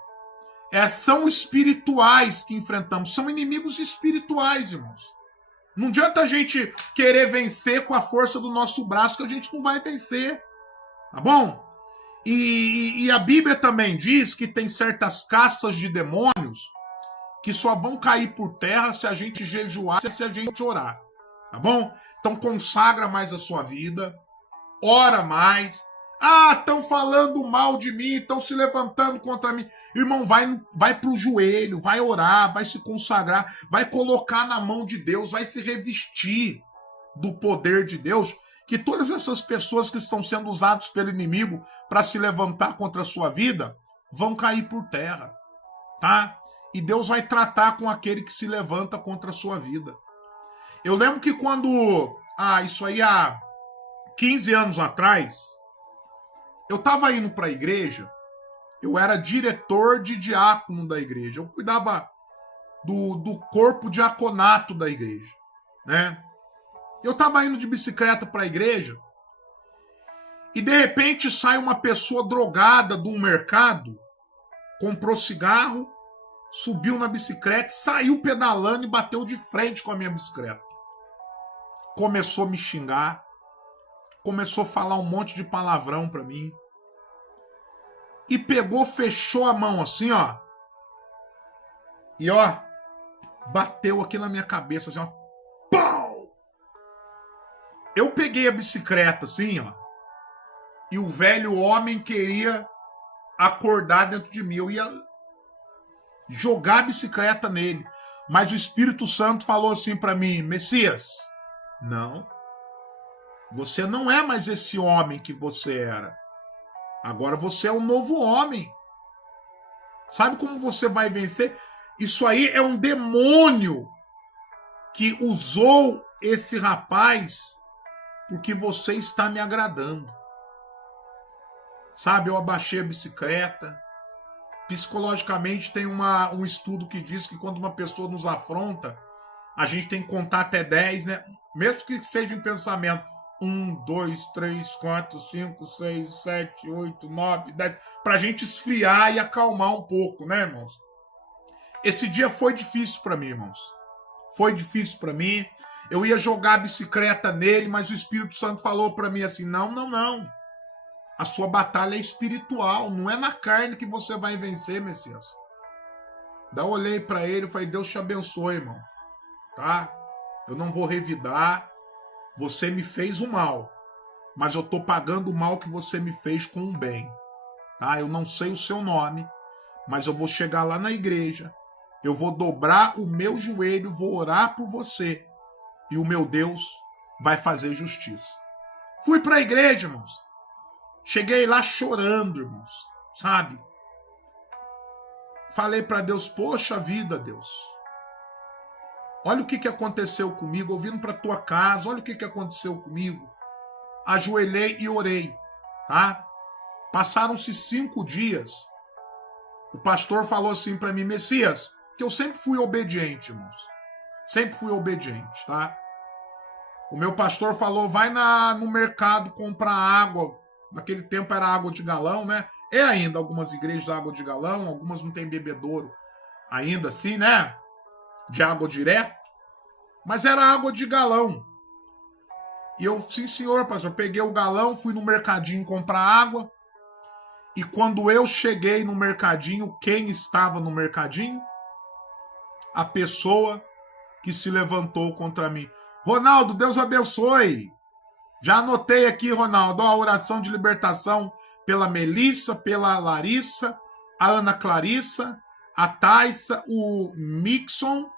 São espirituais que enfrentamos, são inimigos espirituais, irmãos. Não adianta a gente querer vencer com a força do nosso braço, que a gente não vai vencer, tá bom? E a Bíblia também diz que tem certas castas de demônios que só vão cair por terra se a gente jejuar, se a gente orar, tá bom? Então consagra mais a sua vida, ora mais. Estão falando mal de mim, estão se levantando contra mim. Irmão, vai pro joelho, vai orar, vai se consagrar, vai colocar na mão de Deus, vai se revestir do poder de Deus, que todas essas pessoas que estão sendo usadas pelo inimigo para se levantar contra a sua vida, vão cair por terra, tá? E Deus vai tratar com aquele que se levanta contra a sua vida. Eu lembro que quando, isso aí há 15 anos atrás, eu estava indo para a igreja, eu era diretor de diácono da igreja, eu cuidava do corpo diaconato da igreja, né? Eu estava indo de bicicleta para a igreja e de repente sai uma pessoa drogada de um mercado, comprou cigarro, subiu na bicicleta, saiu pedalando e bateu de frente com a minha bicicleta. Começou a me xingar, começou a falar um monte de palavrão para mim. E pegou, fechou a mão assim, ó. E ó, bateu aqui na minha cabeça assim, ó. Pau! Eu peguei a bicicleta assim, ó. e o velho homem queria acordar dentro de mim. Eu ia jogar a bicicleta nele. Mas o Espírito Santo falou assim para mim: Messias, não. Você não é mais esse homem que você era. Agora você é um novo homem. Sabe como você vai vencer? Isso aí é um demônio que usou esse rapaz porque você está me agradando. Sabe, eu abaixei a bicicleta. Psicologicamente tem um estudo que diz que quando uma pessoa nos afronta, a gente tem que contar até 10, né? Mesmo que seja em pensamento. 1, 2, 3, 4, 5, 6, 7, 8, 9, 10. Pra gente esfriar e acalmar um pouco, né, irmãos? Esse dia foi difícil pra mim, irmãos. Foi difícil pra mim. Eu ia jogar a bicicleta nele, mas o Espírito Santo falou pra mim assim: não, não, não. A sua batalha é espiritual, não é na carne que você vai vencer, Messias. Daí eu olhei pra ele e falei: Deus te abençoe, irmão. Tá? Eu não vou revidar. Você me fez o mal, mas eu tô pagando o mal que você me fez com o bem. Tá? Eu não sei o seu nome, mas eu vou chegar lá na igreja, eu vou dobrar o meu joelho, vou orar por você, e o meu Deus vai fazer justiça. Fui para a igreja, irmãos. Cheguei lá chorando, irmãos, sabe? Falei para Deus: poxa vida, Deus. Olha o que aconteceu comigo, eu vindo para tua casa, olha o que aconteceu comigo. Ajoelhei e orei, tá? Passaram-se 5 dias. O pastor falou assim para mim: Messias, que eu sempre fui obediente, irmãos. Sempre fui obediente, tá? O meu pastor falou: vai no mercado comprar água. Naquele tempo era água de galão, né? É ainda algumas igrejas água de galão, algumas não tem bebedouro ainda assim, né? De água direto, mas era água de galão. E eu, sim senhor, pastor, peguei o galão, fui no mercadinho comprar água, e quando eu cheguei no mercadinho, quem estava no mercadinho? A pessoa que se levantou contra mim. Ronaldo, Deus abençoe. Já anotei aqui, Ronaldo, a oração de libertação pela Melissa, pela Larissa, a Ana Clarissa, a Thaisa, o Mixon,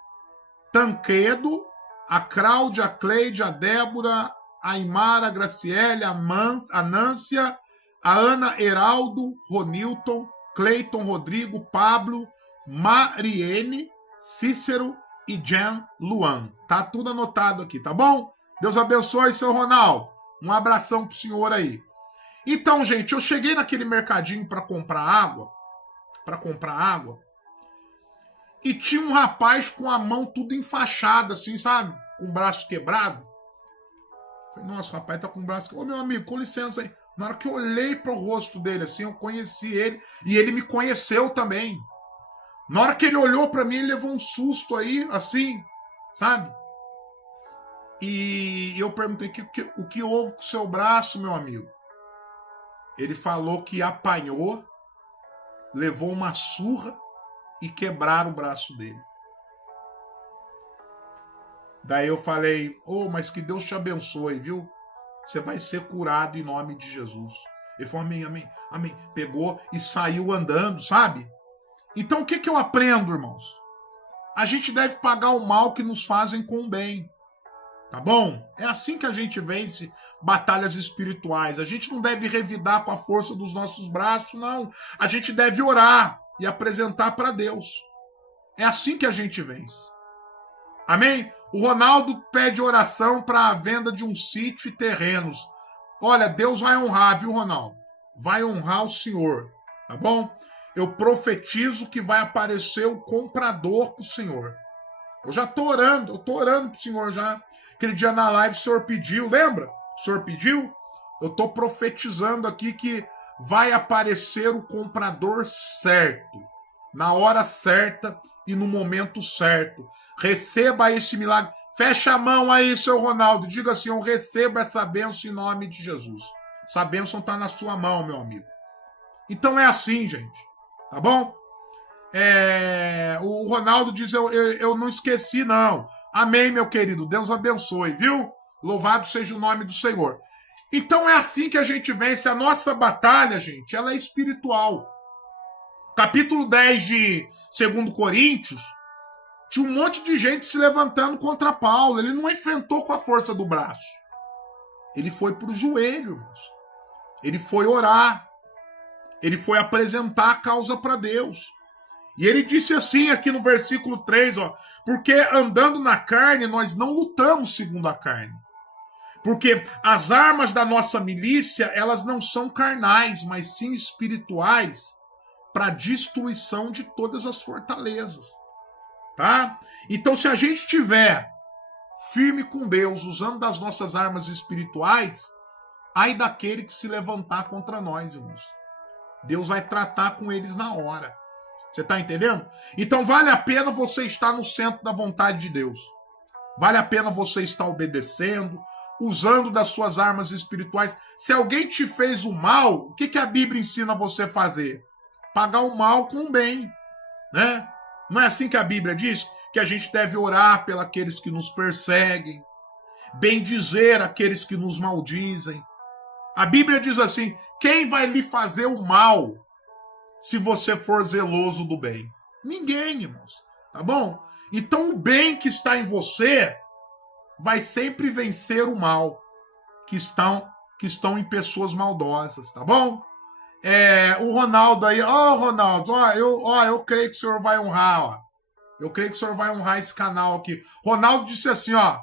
Tanquedo, a Cláudia, a Cleide, a Débora, a Imara, a Graciele, a Nância, a Ana Heraldo, Ronilton, Cleiton, Rodrigo, Pablo, Mariene, Cícero e Jean Luan. Tá tudo anotado aqui, tá bom? Deus abençoe, seu Ronaldo. Um abração pro senhor aí. Então, gente, eu cheguei naquele mercadinho para comprar água, e tinha um rapaz com a mão tudo enfaixada, assim, sabe? Com o braço quebrado. Falei: nossa, o rapaz tá com o braço quebrado. Ô, meu amigo, com licença aí. Na hora que eu olhei pro rosto dele, assim, eu conheci ele, e ele me conheceu também. Na hora que ele olhou para mim, ele levou um susto aí, assim, sabe? E eu perguntei: o que houve com o seu braço, meu amigo? Ele falou que apanhou, levou uma surra e quebraram o braço dele. Daí eu falei: mas que Deus te abençoe, viu? Você vai ser curado em nome de Jesus. Ele falou: amém, amém, amém. Pegou e saiu andando, sabe? Então o que eu aprendo, irmãos? A gente deve pagar o mal que nos fazem com o bem. Tá bom? É assim que a gente vence batalhas espirituais. A gente não deve revidar com a força dos nossos braços, não. A gente deve orar e apresentar para Deus. É assim que a gente vence. Amém? O Ronaldo pede oração para a venda de um sítio e terrenos. Olha, Deus vai honrar, viu, Ronaldo? Vai honrar o senhor, tá bom? Eu profetizo que vai aparecer o comprador pro senhor. Eu já tô orando pro senhor já. Aquele dia na live o senhor pediu, lembra? O senhor pediu? Eu tô profetizando aqui que vai aparecer o comprador certo, na hora certa e no momento certo. Receba esse milagre. Fecha a mão aí, seu Ronaldo. Diga assim: eu recebo essa bênção em nome de Jesus. Essa bênção tá na sua mão, meu amigo. Então é assim, gente. Tá bom? O Ronaldo diz: eu não esqueci, não. Amém, meu querido. Deus abençoe, viu? Louvado seja o nome do Senhor. Então é assim que a gente vence. A nossa batalha, gente, ela é espiritual. Capítulo 10 de 2 Coríntios, tinha um monte de gente se levantando contra Paulo. Ele não enfrentou com a força do braço. Ele foi para o joelho, irmãos. Ele foi orar. Ele foi apresentar a causa para Deus. E ele disse assim aqui no versículo 3, ó, porque andando na carne, nós não lutamos segundo a carne. Porque as armas da nossa milícia, elas não são carnais, mas sim espirituais, para a destruição de todas as fortalezas. Tá? Então, se a gente tiver firme com Deus, usando das nossas armas espirituais, ai daquele que se levantar contra nós, irmãos. Deus vai tratar com eles na hora. Você está entendendo? Então vale a pena você estar no centro da vontade de Deus. Vale a pena você estar obedecendo, usando das suas armas espirituais. Se alguém te fez o mal, o que a Bíblia ensina você a fazer? Pagar o mal com o bem, né? Não é assim que a Bíblia diz? Que a gente deve orar pelos que nos perseguem, bendizer aqueles que nos maldizem. A Bíblia diz assim, quem vai lhe fazer o mal se você for zeloso do bem? Ninguém, irmãos, tá bom? Então o bem que está em você vai sempre vencer o mal que estão em pessoas maldosas, tá bom? O Ronaldo aí, Ronaldo, eu creio que o senhor vai honrar, ó. Eu creio que o senhor vai honrar esse canal aqui. Ronaldo disse assim, ó,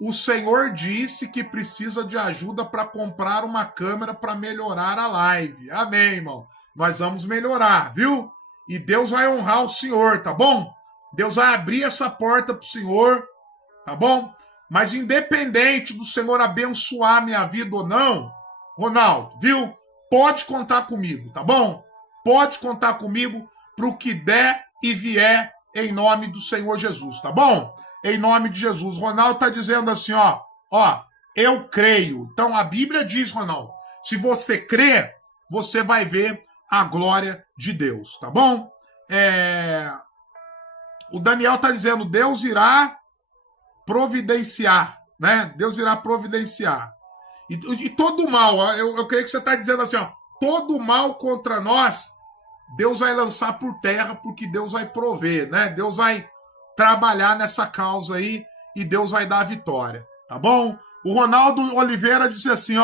o senhor disse que precisa de ajuda para comprar uma câmera para melhorar a live. Amém, irmão. Nós vamos melhorar, viu? E Deus vai honrar o senhor, tá bom? Deus vai abrir essa porta pro senhor, tá bom? Mas independente do senhor abençoar minha vida ou não, Ronaldo, viu? Pode contar comigo, tá bom? Pode contar comigo pro que der e vier em nome do Senhor Jesus, tá bom? Em nome de Jesus. Ronaldo tá dizendo assim, ó, eu creio. Então a Bíblia diz, Ronaldo, se você crê, você vai ver a glória de Deus, tá bom? O Daniel tá dizendo, Deus irá providenciar, né? Deus irá providenciar. E todo mal, eu creio que você está dizendo assim, ó, todo mal contra nós, Deus vai lançar por terra, porque Deus vai prover, né? Deus vai trabalhar nessa causa aí e Deus vai dar a vitória, tá bom? O Ronaldo Oliveira disse assim,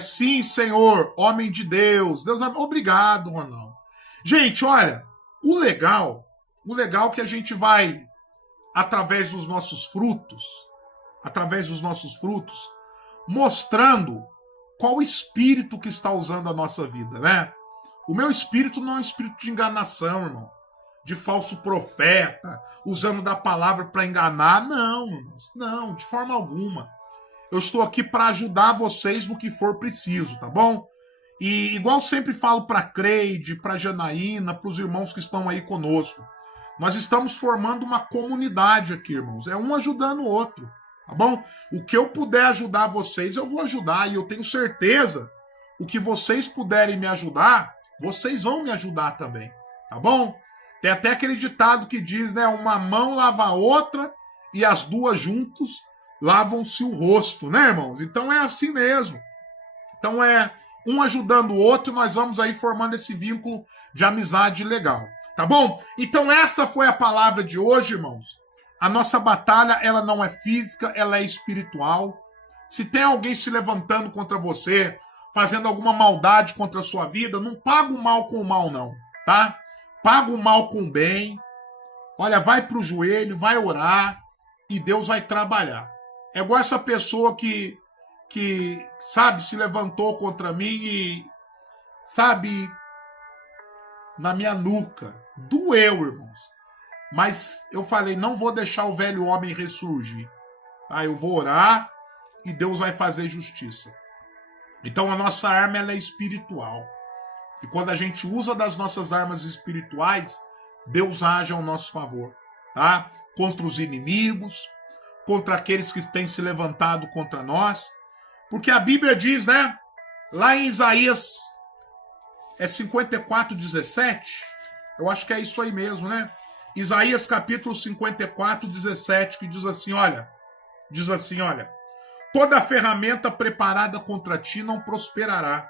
sim, Senhor, homem de Deus. Obrigado, Ronaldo. Gente, olha, o legal é que a gente vai, através dos nossos frutos, mostrando qual espírito que está usando a nossa vida, né? O meu espírito não é um espírito de enganação, irmão. De falso profeta, usando da palavra para enganar. Não, irmãos. Não, de forma alguma. Eu estou aqui para ajudar vocês no que for preciso, tá bom? E igual sempre falo para a Creide, para a Janaína, para os irmãos que estão aí conosco. Nós estamos formando uma comunidade aqui, irmãos. É um ajudando o outro. Tá bom? O que eu puder ajudar vocês, eu vou ajudar. E eu tenho certeza, o que vocês puderem me ajudar, vocês vão me ajudar também. Tá bom? Tem até aquele ditado que diz, né? Uma mão lava a outra e as duas juntos lavam-se o rosto, né, irmãos? Então é assim mesmo. Então é um ajudando o outro e nós vamos aí formando esse vínculo de amizade legal. Tá bom? Então essa foi a palavra de hoje, irmãos. A nossa batalha, ela não é física, ela é espiritual. Se tem alguém se levantando contra você, fazendo alguma maldade contra a sua vida, não paga o mal com o mal, não, tá? Paga o mal com o bem. Olha, vai pro joelho, vai orar e Deus vai trabalhar. É igual essa pessoa que sabe, se levantou contra mim e, sabe, na minha nuca. Doeu, irmãos. Mas eu falei, não vou deixar o velho homem ressurgir. Tá? Eu vou orar e Deus vai fazer justiça. Então a nossa arma, ela é espiritual. E quando a gente usa das nossas armas espirituais, Deus age ao nosso favor. Tá? Contra os inimigos, contra aqueles que têm se levantado contra nós. Porque a Bíblia diz, né? Lá em Isaías 54:17, eu acho que é isso aí mesmo, né? Isaías capítulo 54:17, que diz assim, olha, Toda ferramenta preparada contra ti não prosperará.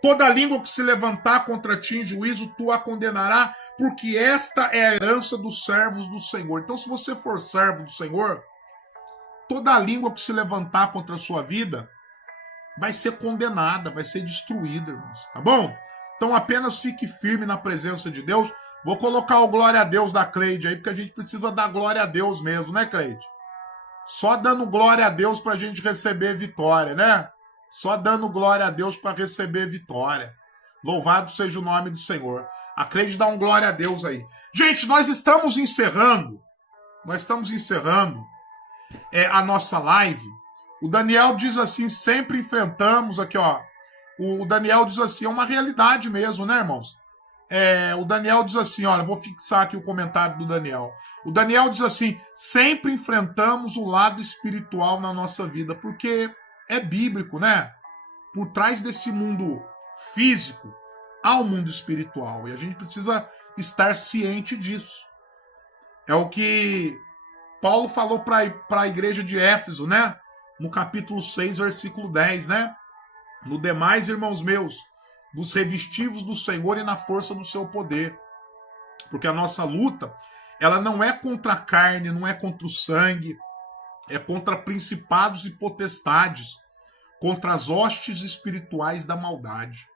Toda língua que se levantar contra ti em juízo, tu a condenará, porque esta é a herança dos servos do Senhor. Então, se você for servo do Senhor, toda língua que se levantar contra a sua vida vai ser condenada, vai ser destruída, irmãos. Tá bom? Então, apenas fique firme na presença de Deus. Vou colocar o glória a Deus da Cleide aí, porque a gente precisa dar glória a Deus mesmo, né, Cleide? Só dando glória a Deus pra gente receber vitória, né? Só dando glória a Deus para receber vitória. Louvado seja o nome do Senhor. A Cleide dá um glória a Deus aí. Gente, nós estamos encerrando a nossa live. O Daniel diz assim, sempre enfrentamos aqui, ó. O Daniel diz assim, é uma realidade mesmo, né, irmãos? O Daniel diz assim, olha, vou fixar aqui o comentário do Daniel. O Daniel diz assim, sempre enfrentamos o lado espiritual na nossa vida, porque é bíblico, né? Por trás desse mundo físico, há um mundo espiritual. E a gente precisa estar ciente disso. É o que Paulo falou para a igreja de Éfeso, né? No capítulo 6, versículo 10, né? No demais, irmãos meus, vos revestivos do Senhor e na força do seu poder. Porque a nossa luta, ela não é contra a carne, não é contra o sangue, é contra principados e potestades, contra as hostes espirituais da maldade.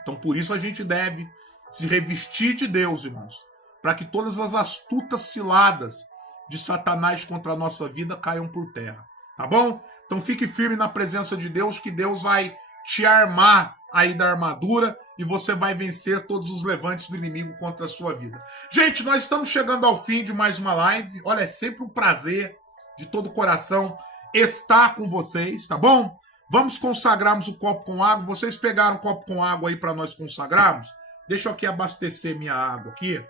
Então, por isso a gente deve se revestir de Deus, irmãos, para que todas as astutas ciladas de Satanás contra a nossa vida caiam por terra, tá bom? Então fique firme na presença de Deus, que Deus vai te armar aí da armadura e você vai vencer todos os levantes do inimigo contra a sua vida. Gente, nós estamos chegando ao fim de mais uma live. Olha, é sempre um prazer de todo o coração estar com vocês, tá bom? Vamos consagrarmos o copo com água. Vocês pegaram um copo com água aí para nós consagrarmos? Deixa eu aqui abastecer minha água aqui,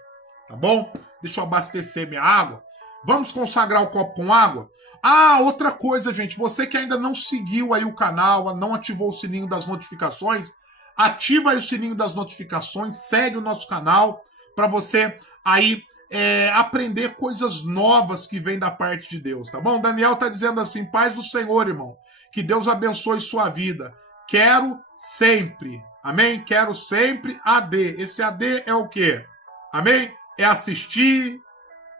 tá bom? Deixa eu abastecer minha água. Vamos consagrar o copo com água? Ah, outra coisa, gente. Você que ainda não seguiu aí o canal, não ativou o sininho das notificações, ativa aí o sininho das notificações, segue o nosso canal para você aí aprender coisas novas que vêm da parte de Deus, tá bom? Daniel tá dizendo assim, paz do Senhor, irmão. Que Deus abençoe sua vida. Quero sempre. Amém? Quero sempre AD. Esse AD é o quê? Amém? É assistir.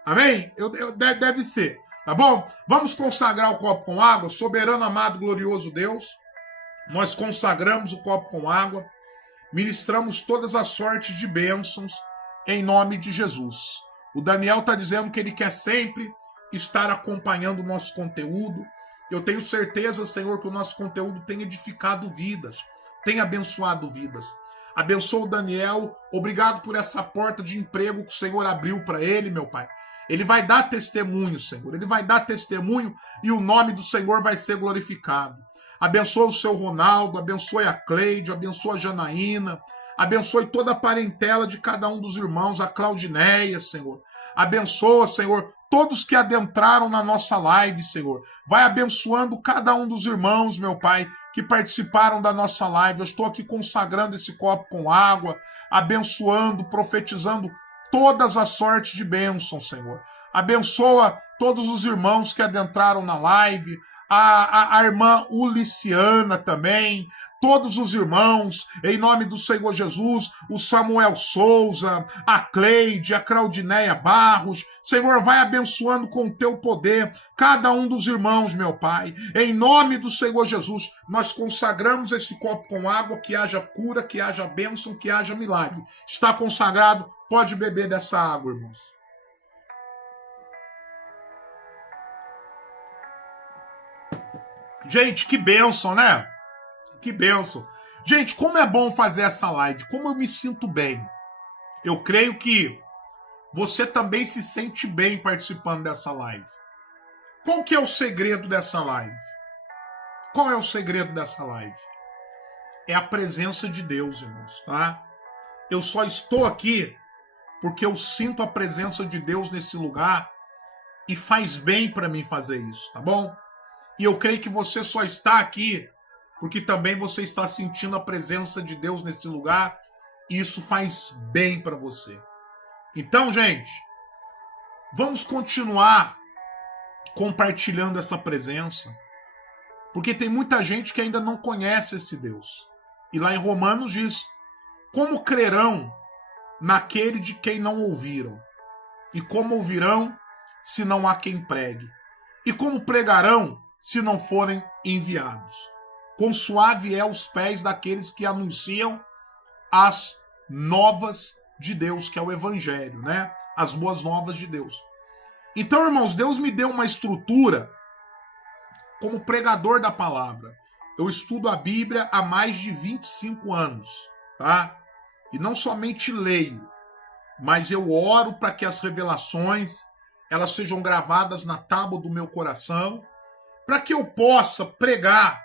Amém? Deve ser. Tá bom? Vamos consagrar o copo com água. Soberano, amado, glorioso Deus. Nós consagramos o copo com água. Ministramos todas as sortes de bênçãos em nome de Jesus. O Daniel está dizendo que ele quer sempre estar acompanhando o nosso conteúdo. Eu tenho certeza, Senhor, que o nosso conteúdo tem edificado vidas, tem abençoado vidas. Abençoa o Daniel. Obrigado por essa porta de emprego que o Senhor abriu para ele, meu Pai. Ele vai dar testemunho, Senhor. Ele vai dar testemunho e o nome do Senhor vai ser glorificado. Abençoa o seu Ronaldo, abençoe a Cleide, abençoa a Janaína, abençoe toda a parentela de cada um dos irmãos, a Claudineia, Senhor. Abençoa, Senhor, todos que adentraram na nossa live, Senhor. Vai abençoando cada um dos irmãos, meu Pai, que participaram da nossa live. Eu estou aqui consagrando esse copo com água, abençoando, profetizando todas as sortes de bênção, Senhor. Abençoa todos os irmãos que adentraram na live, a irmã Uliciana também, todos os irmãos, em nome do Senhor Jesus, o Samuel Souza, a Cleide, a Claudineia Barros. Senhor, vai abençoando com o teu poder cada um dos irmãos, meu Pai. Em nome do Senhor Jesus, nós consagramos esse copo com água, que haja cura, que haja bênção, que haja milagre. Está consagrado, pode beber dessa água, irmãos. Gente, que bênção, né? Que bênção. Gente, como é bom fazer essa live. Como eu me sinto bem. Eu creio que você também se sente bem participando dessa live. Qual que é o segredo dessa live? Qual é o segredo dessa live? É a presença de Deus, irmãos, tá? Eu só estou aqui porque eu sinto a presença de Deus nesse lugar e faz bem para mim fazer isso, tá bom? E eu creio que você só está aqui porque também você está sentindo a presença de Deus nesse lugar e isso faz bem para você. Então, gente, vamos continuar compartilhando essa presença. Porque tem muita gente que ainda não conhece esse Deus. E lá em Romanos diz: como crerão naquele de quem não ouviram? E como ouvirão se não há quem pregue? E como pregarão se não forem enviados? Quão suave é os pés daqueles que anunciam as novas de Deus, que é o evangelho, né? As boas novas de Deus. Então, irmãos, Deus me deu uma estrutura como pregador da palavra. Eu estudo a Bíblia há mais de 25 anos, tá? E não somente leio, mas eu oro para que as revelações elas sejam gravadas na tábua do meu coração, para que eu possa pregar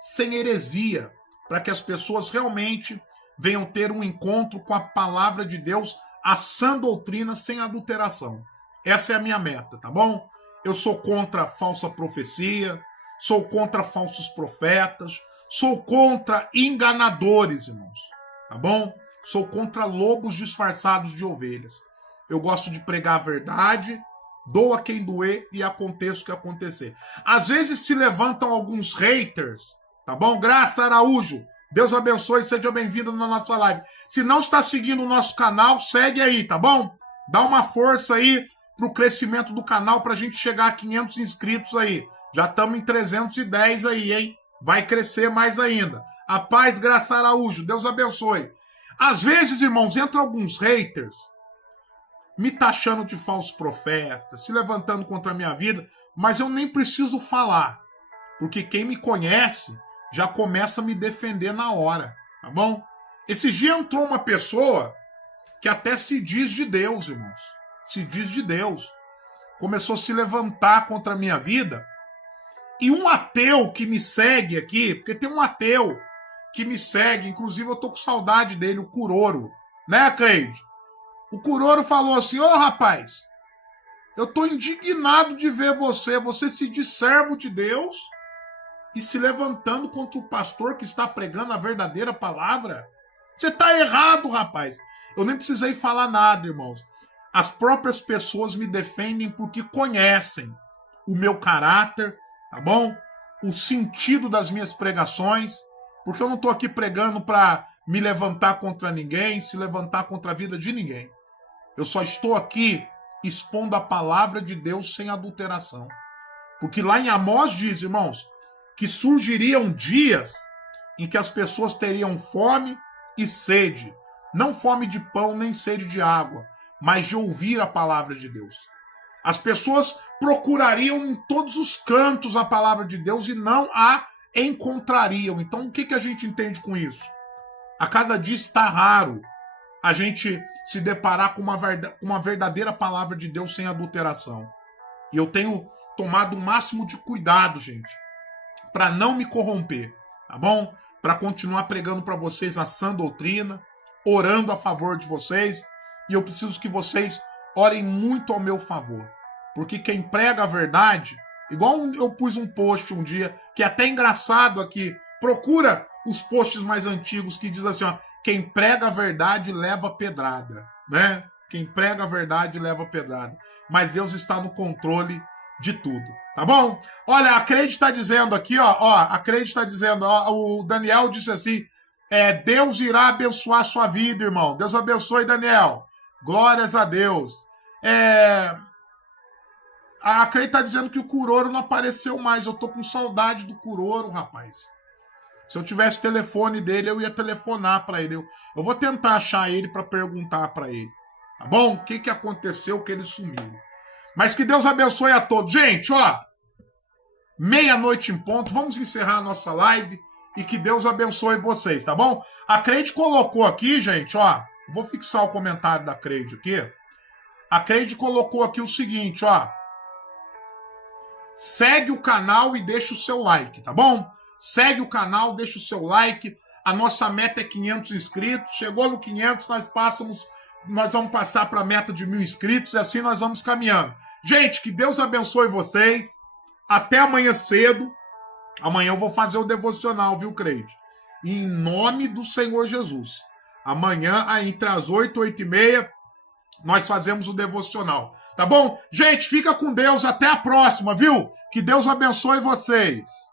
sem heresia, para que as pessoas realmente venham ter um encontro com a palavra de Deus, a sã doutrina sem adulteração. Essa é a minha meta, tá bom? Eu sou contra a falsa profecia, sou contra falsos profetas, sou contra enganadores, irmãos, tá bom? Sou contra lobos disfarçados de ovelhas. Eu gosto de pregar a verdade, doa quem doer e aconteça o que acontecer. Às vezes se levantam alguns haters, tá bom? Graça Araújo, Deus abençoe, seja bem-vindo na nossa live. Se não está seguindo o nosso canal, segue aí, tá bom? Dá uma força aí pro crescimento do canal pra gente chegar a 500 inscritos aí. Já estamos em 310 aí, hein? Vai crescer mais ainda. A paz, Graça Araújo, Deus abençoe. Às vezes, irmãos, entram alguns haters me taxando de falso profeta, se levantando contra a minha vida, mas eu nem preciso falar, porque quem me conhece já começa a me defender na hora, tá bom? Esses dias entrou uma pessoa que até se diz de Deus, irmãos. Se diz de Deus. Começou a se levantar contra a minha vida. E um ateu que me segue aqui, porque tem um ateu que me segue, inclusive eu tô com saudade dele, o Curoro. Né, Creide? O Curoro falou assim: ô rapaz, eu tô indignado de ver você se diz servo de Deus e se levantando contra o pastor que está pregando a verdadeira palavra. Você tá errado, rapaz. Eu nem precisei falar nada, irmãos. As próprias pessoas me defendem porque conhecem o meu caráter, tá bom? O sentido das minhas pregações, porque eu não tô aqui pregando para me levantar contra ninguém, se levantar contra a vida de ninguém. Eu só estou aqui expondo a palavra de Deus sem adulteração. Porque lá em Amós diz, irmãos, que surgiriam dias em que as pessoas teriam fome e sede. Não fome de pão, nem sede de água, mas de ouvir a palavra de Deus. As pessoas procurariam em todos os cantos a palavra de Deus e não a encontrariam. Então, o que a gente entende com isso? A cada dia está raro a gente se deparar com uma verdadeira palavra de Deus sem adulteração. E eu tenho tomado o máximo de cuidado, gente, para não me corromper, tá bom? Para continuar pregando para vocês a sã doutrina, orando a favor de vocês, e eu preciso que vocês orem muito ao meu favor, porque quem prega a verdade, igual eu pus um post um dia, que é até engraçado aqui, procura os posts mais antigos que diz assim, ó, quem prega a verdade leva pedrada, né? Quem prega a verdade leva pedrada. Mas Deus está no controle de tudo, tá bom? Olha, a Creide está dizendo aqui, a Creide está dizendo, o Daniel disse assim, Deus irá abençoar a sua vida, irmão. Deus abençoe, Daniel. Glórias a Deus. A Creide está dizendo que o Curoro não apareceu mais. Eu tô com saudade do Curoro, rapaz. Se eu tivesse o telefone dele, eu ia telefonar para ele. Eu vou tentar achar ele para perguntar para ele. Tá bom? O que aconteceu que ele sumiu? Mas que Deus abençoe a todos. Gente, meia-noite em ponto. Vamos encerrar a nossa live e que Deus abençoe vocês, tá bom? A Creide colocou aqui, gente, vou fixar o comentário da Creide aqui. A Creide colocou aqui o seguinte, segue o canal e deixa o seu like, tá bom? Segue o canal, deixa o seu like. A nossa meta é 500 inscritos. Chegou no 500, nós vamos passar para a meta de 1000 inscritos e assim nós vamos caminhando. Gente, que Deus abençoe vocês. Até amanhã cedo. Amanhã eu vou fazer o devocional, viu, Creide? Em nome do Senhor Jesus. Amanhã, entre as 8 e 8h30, nós fazemos o devocional. Tá bom? Gente, fica com Deus. Até a próxima, viu? Que Deus abençoe vocês.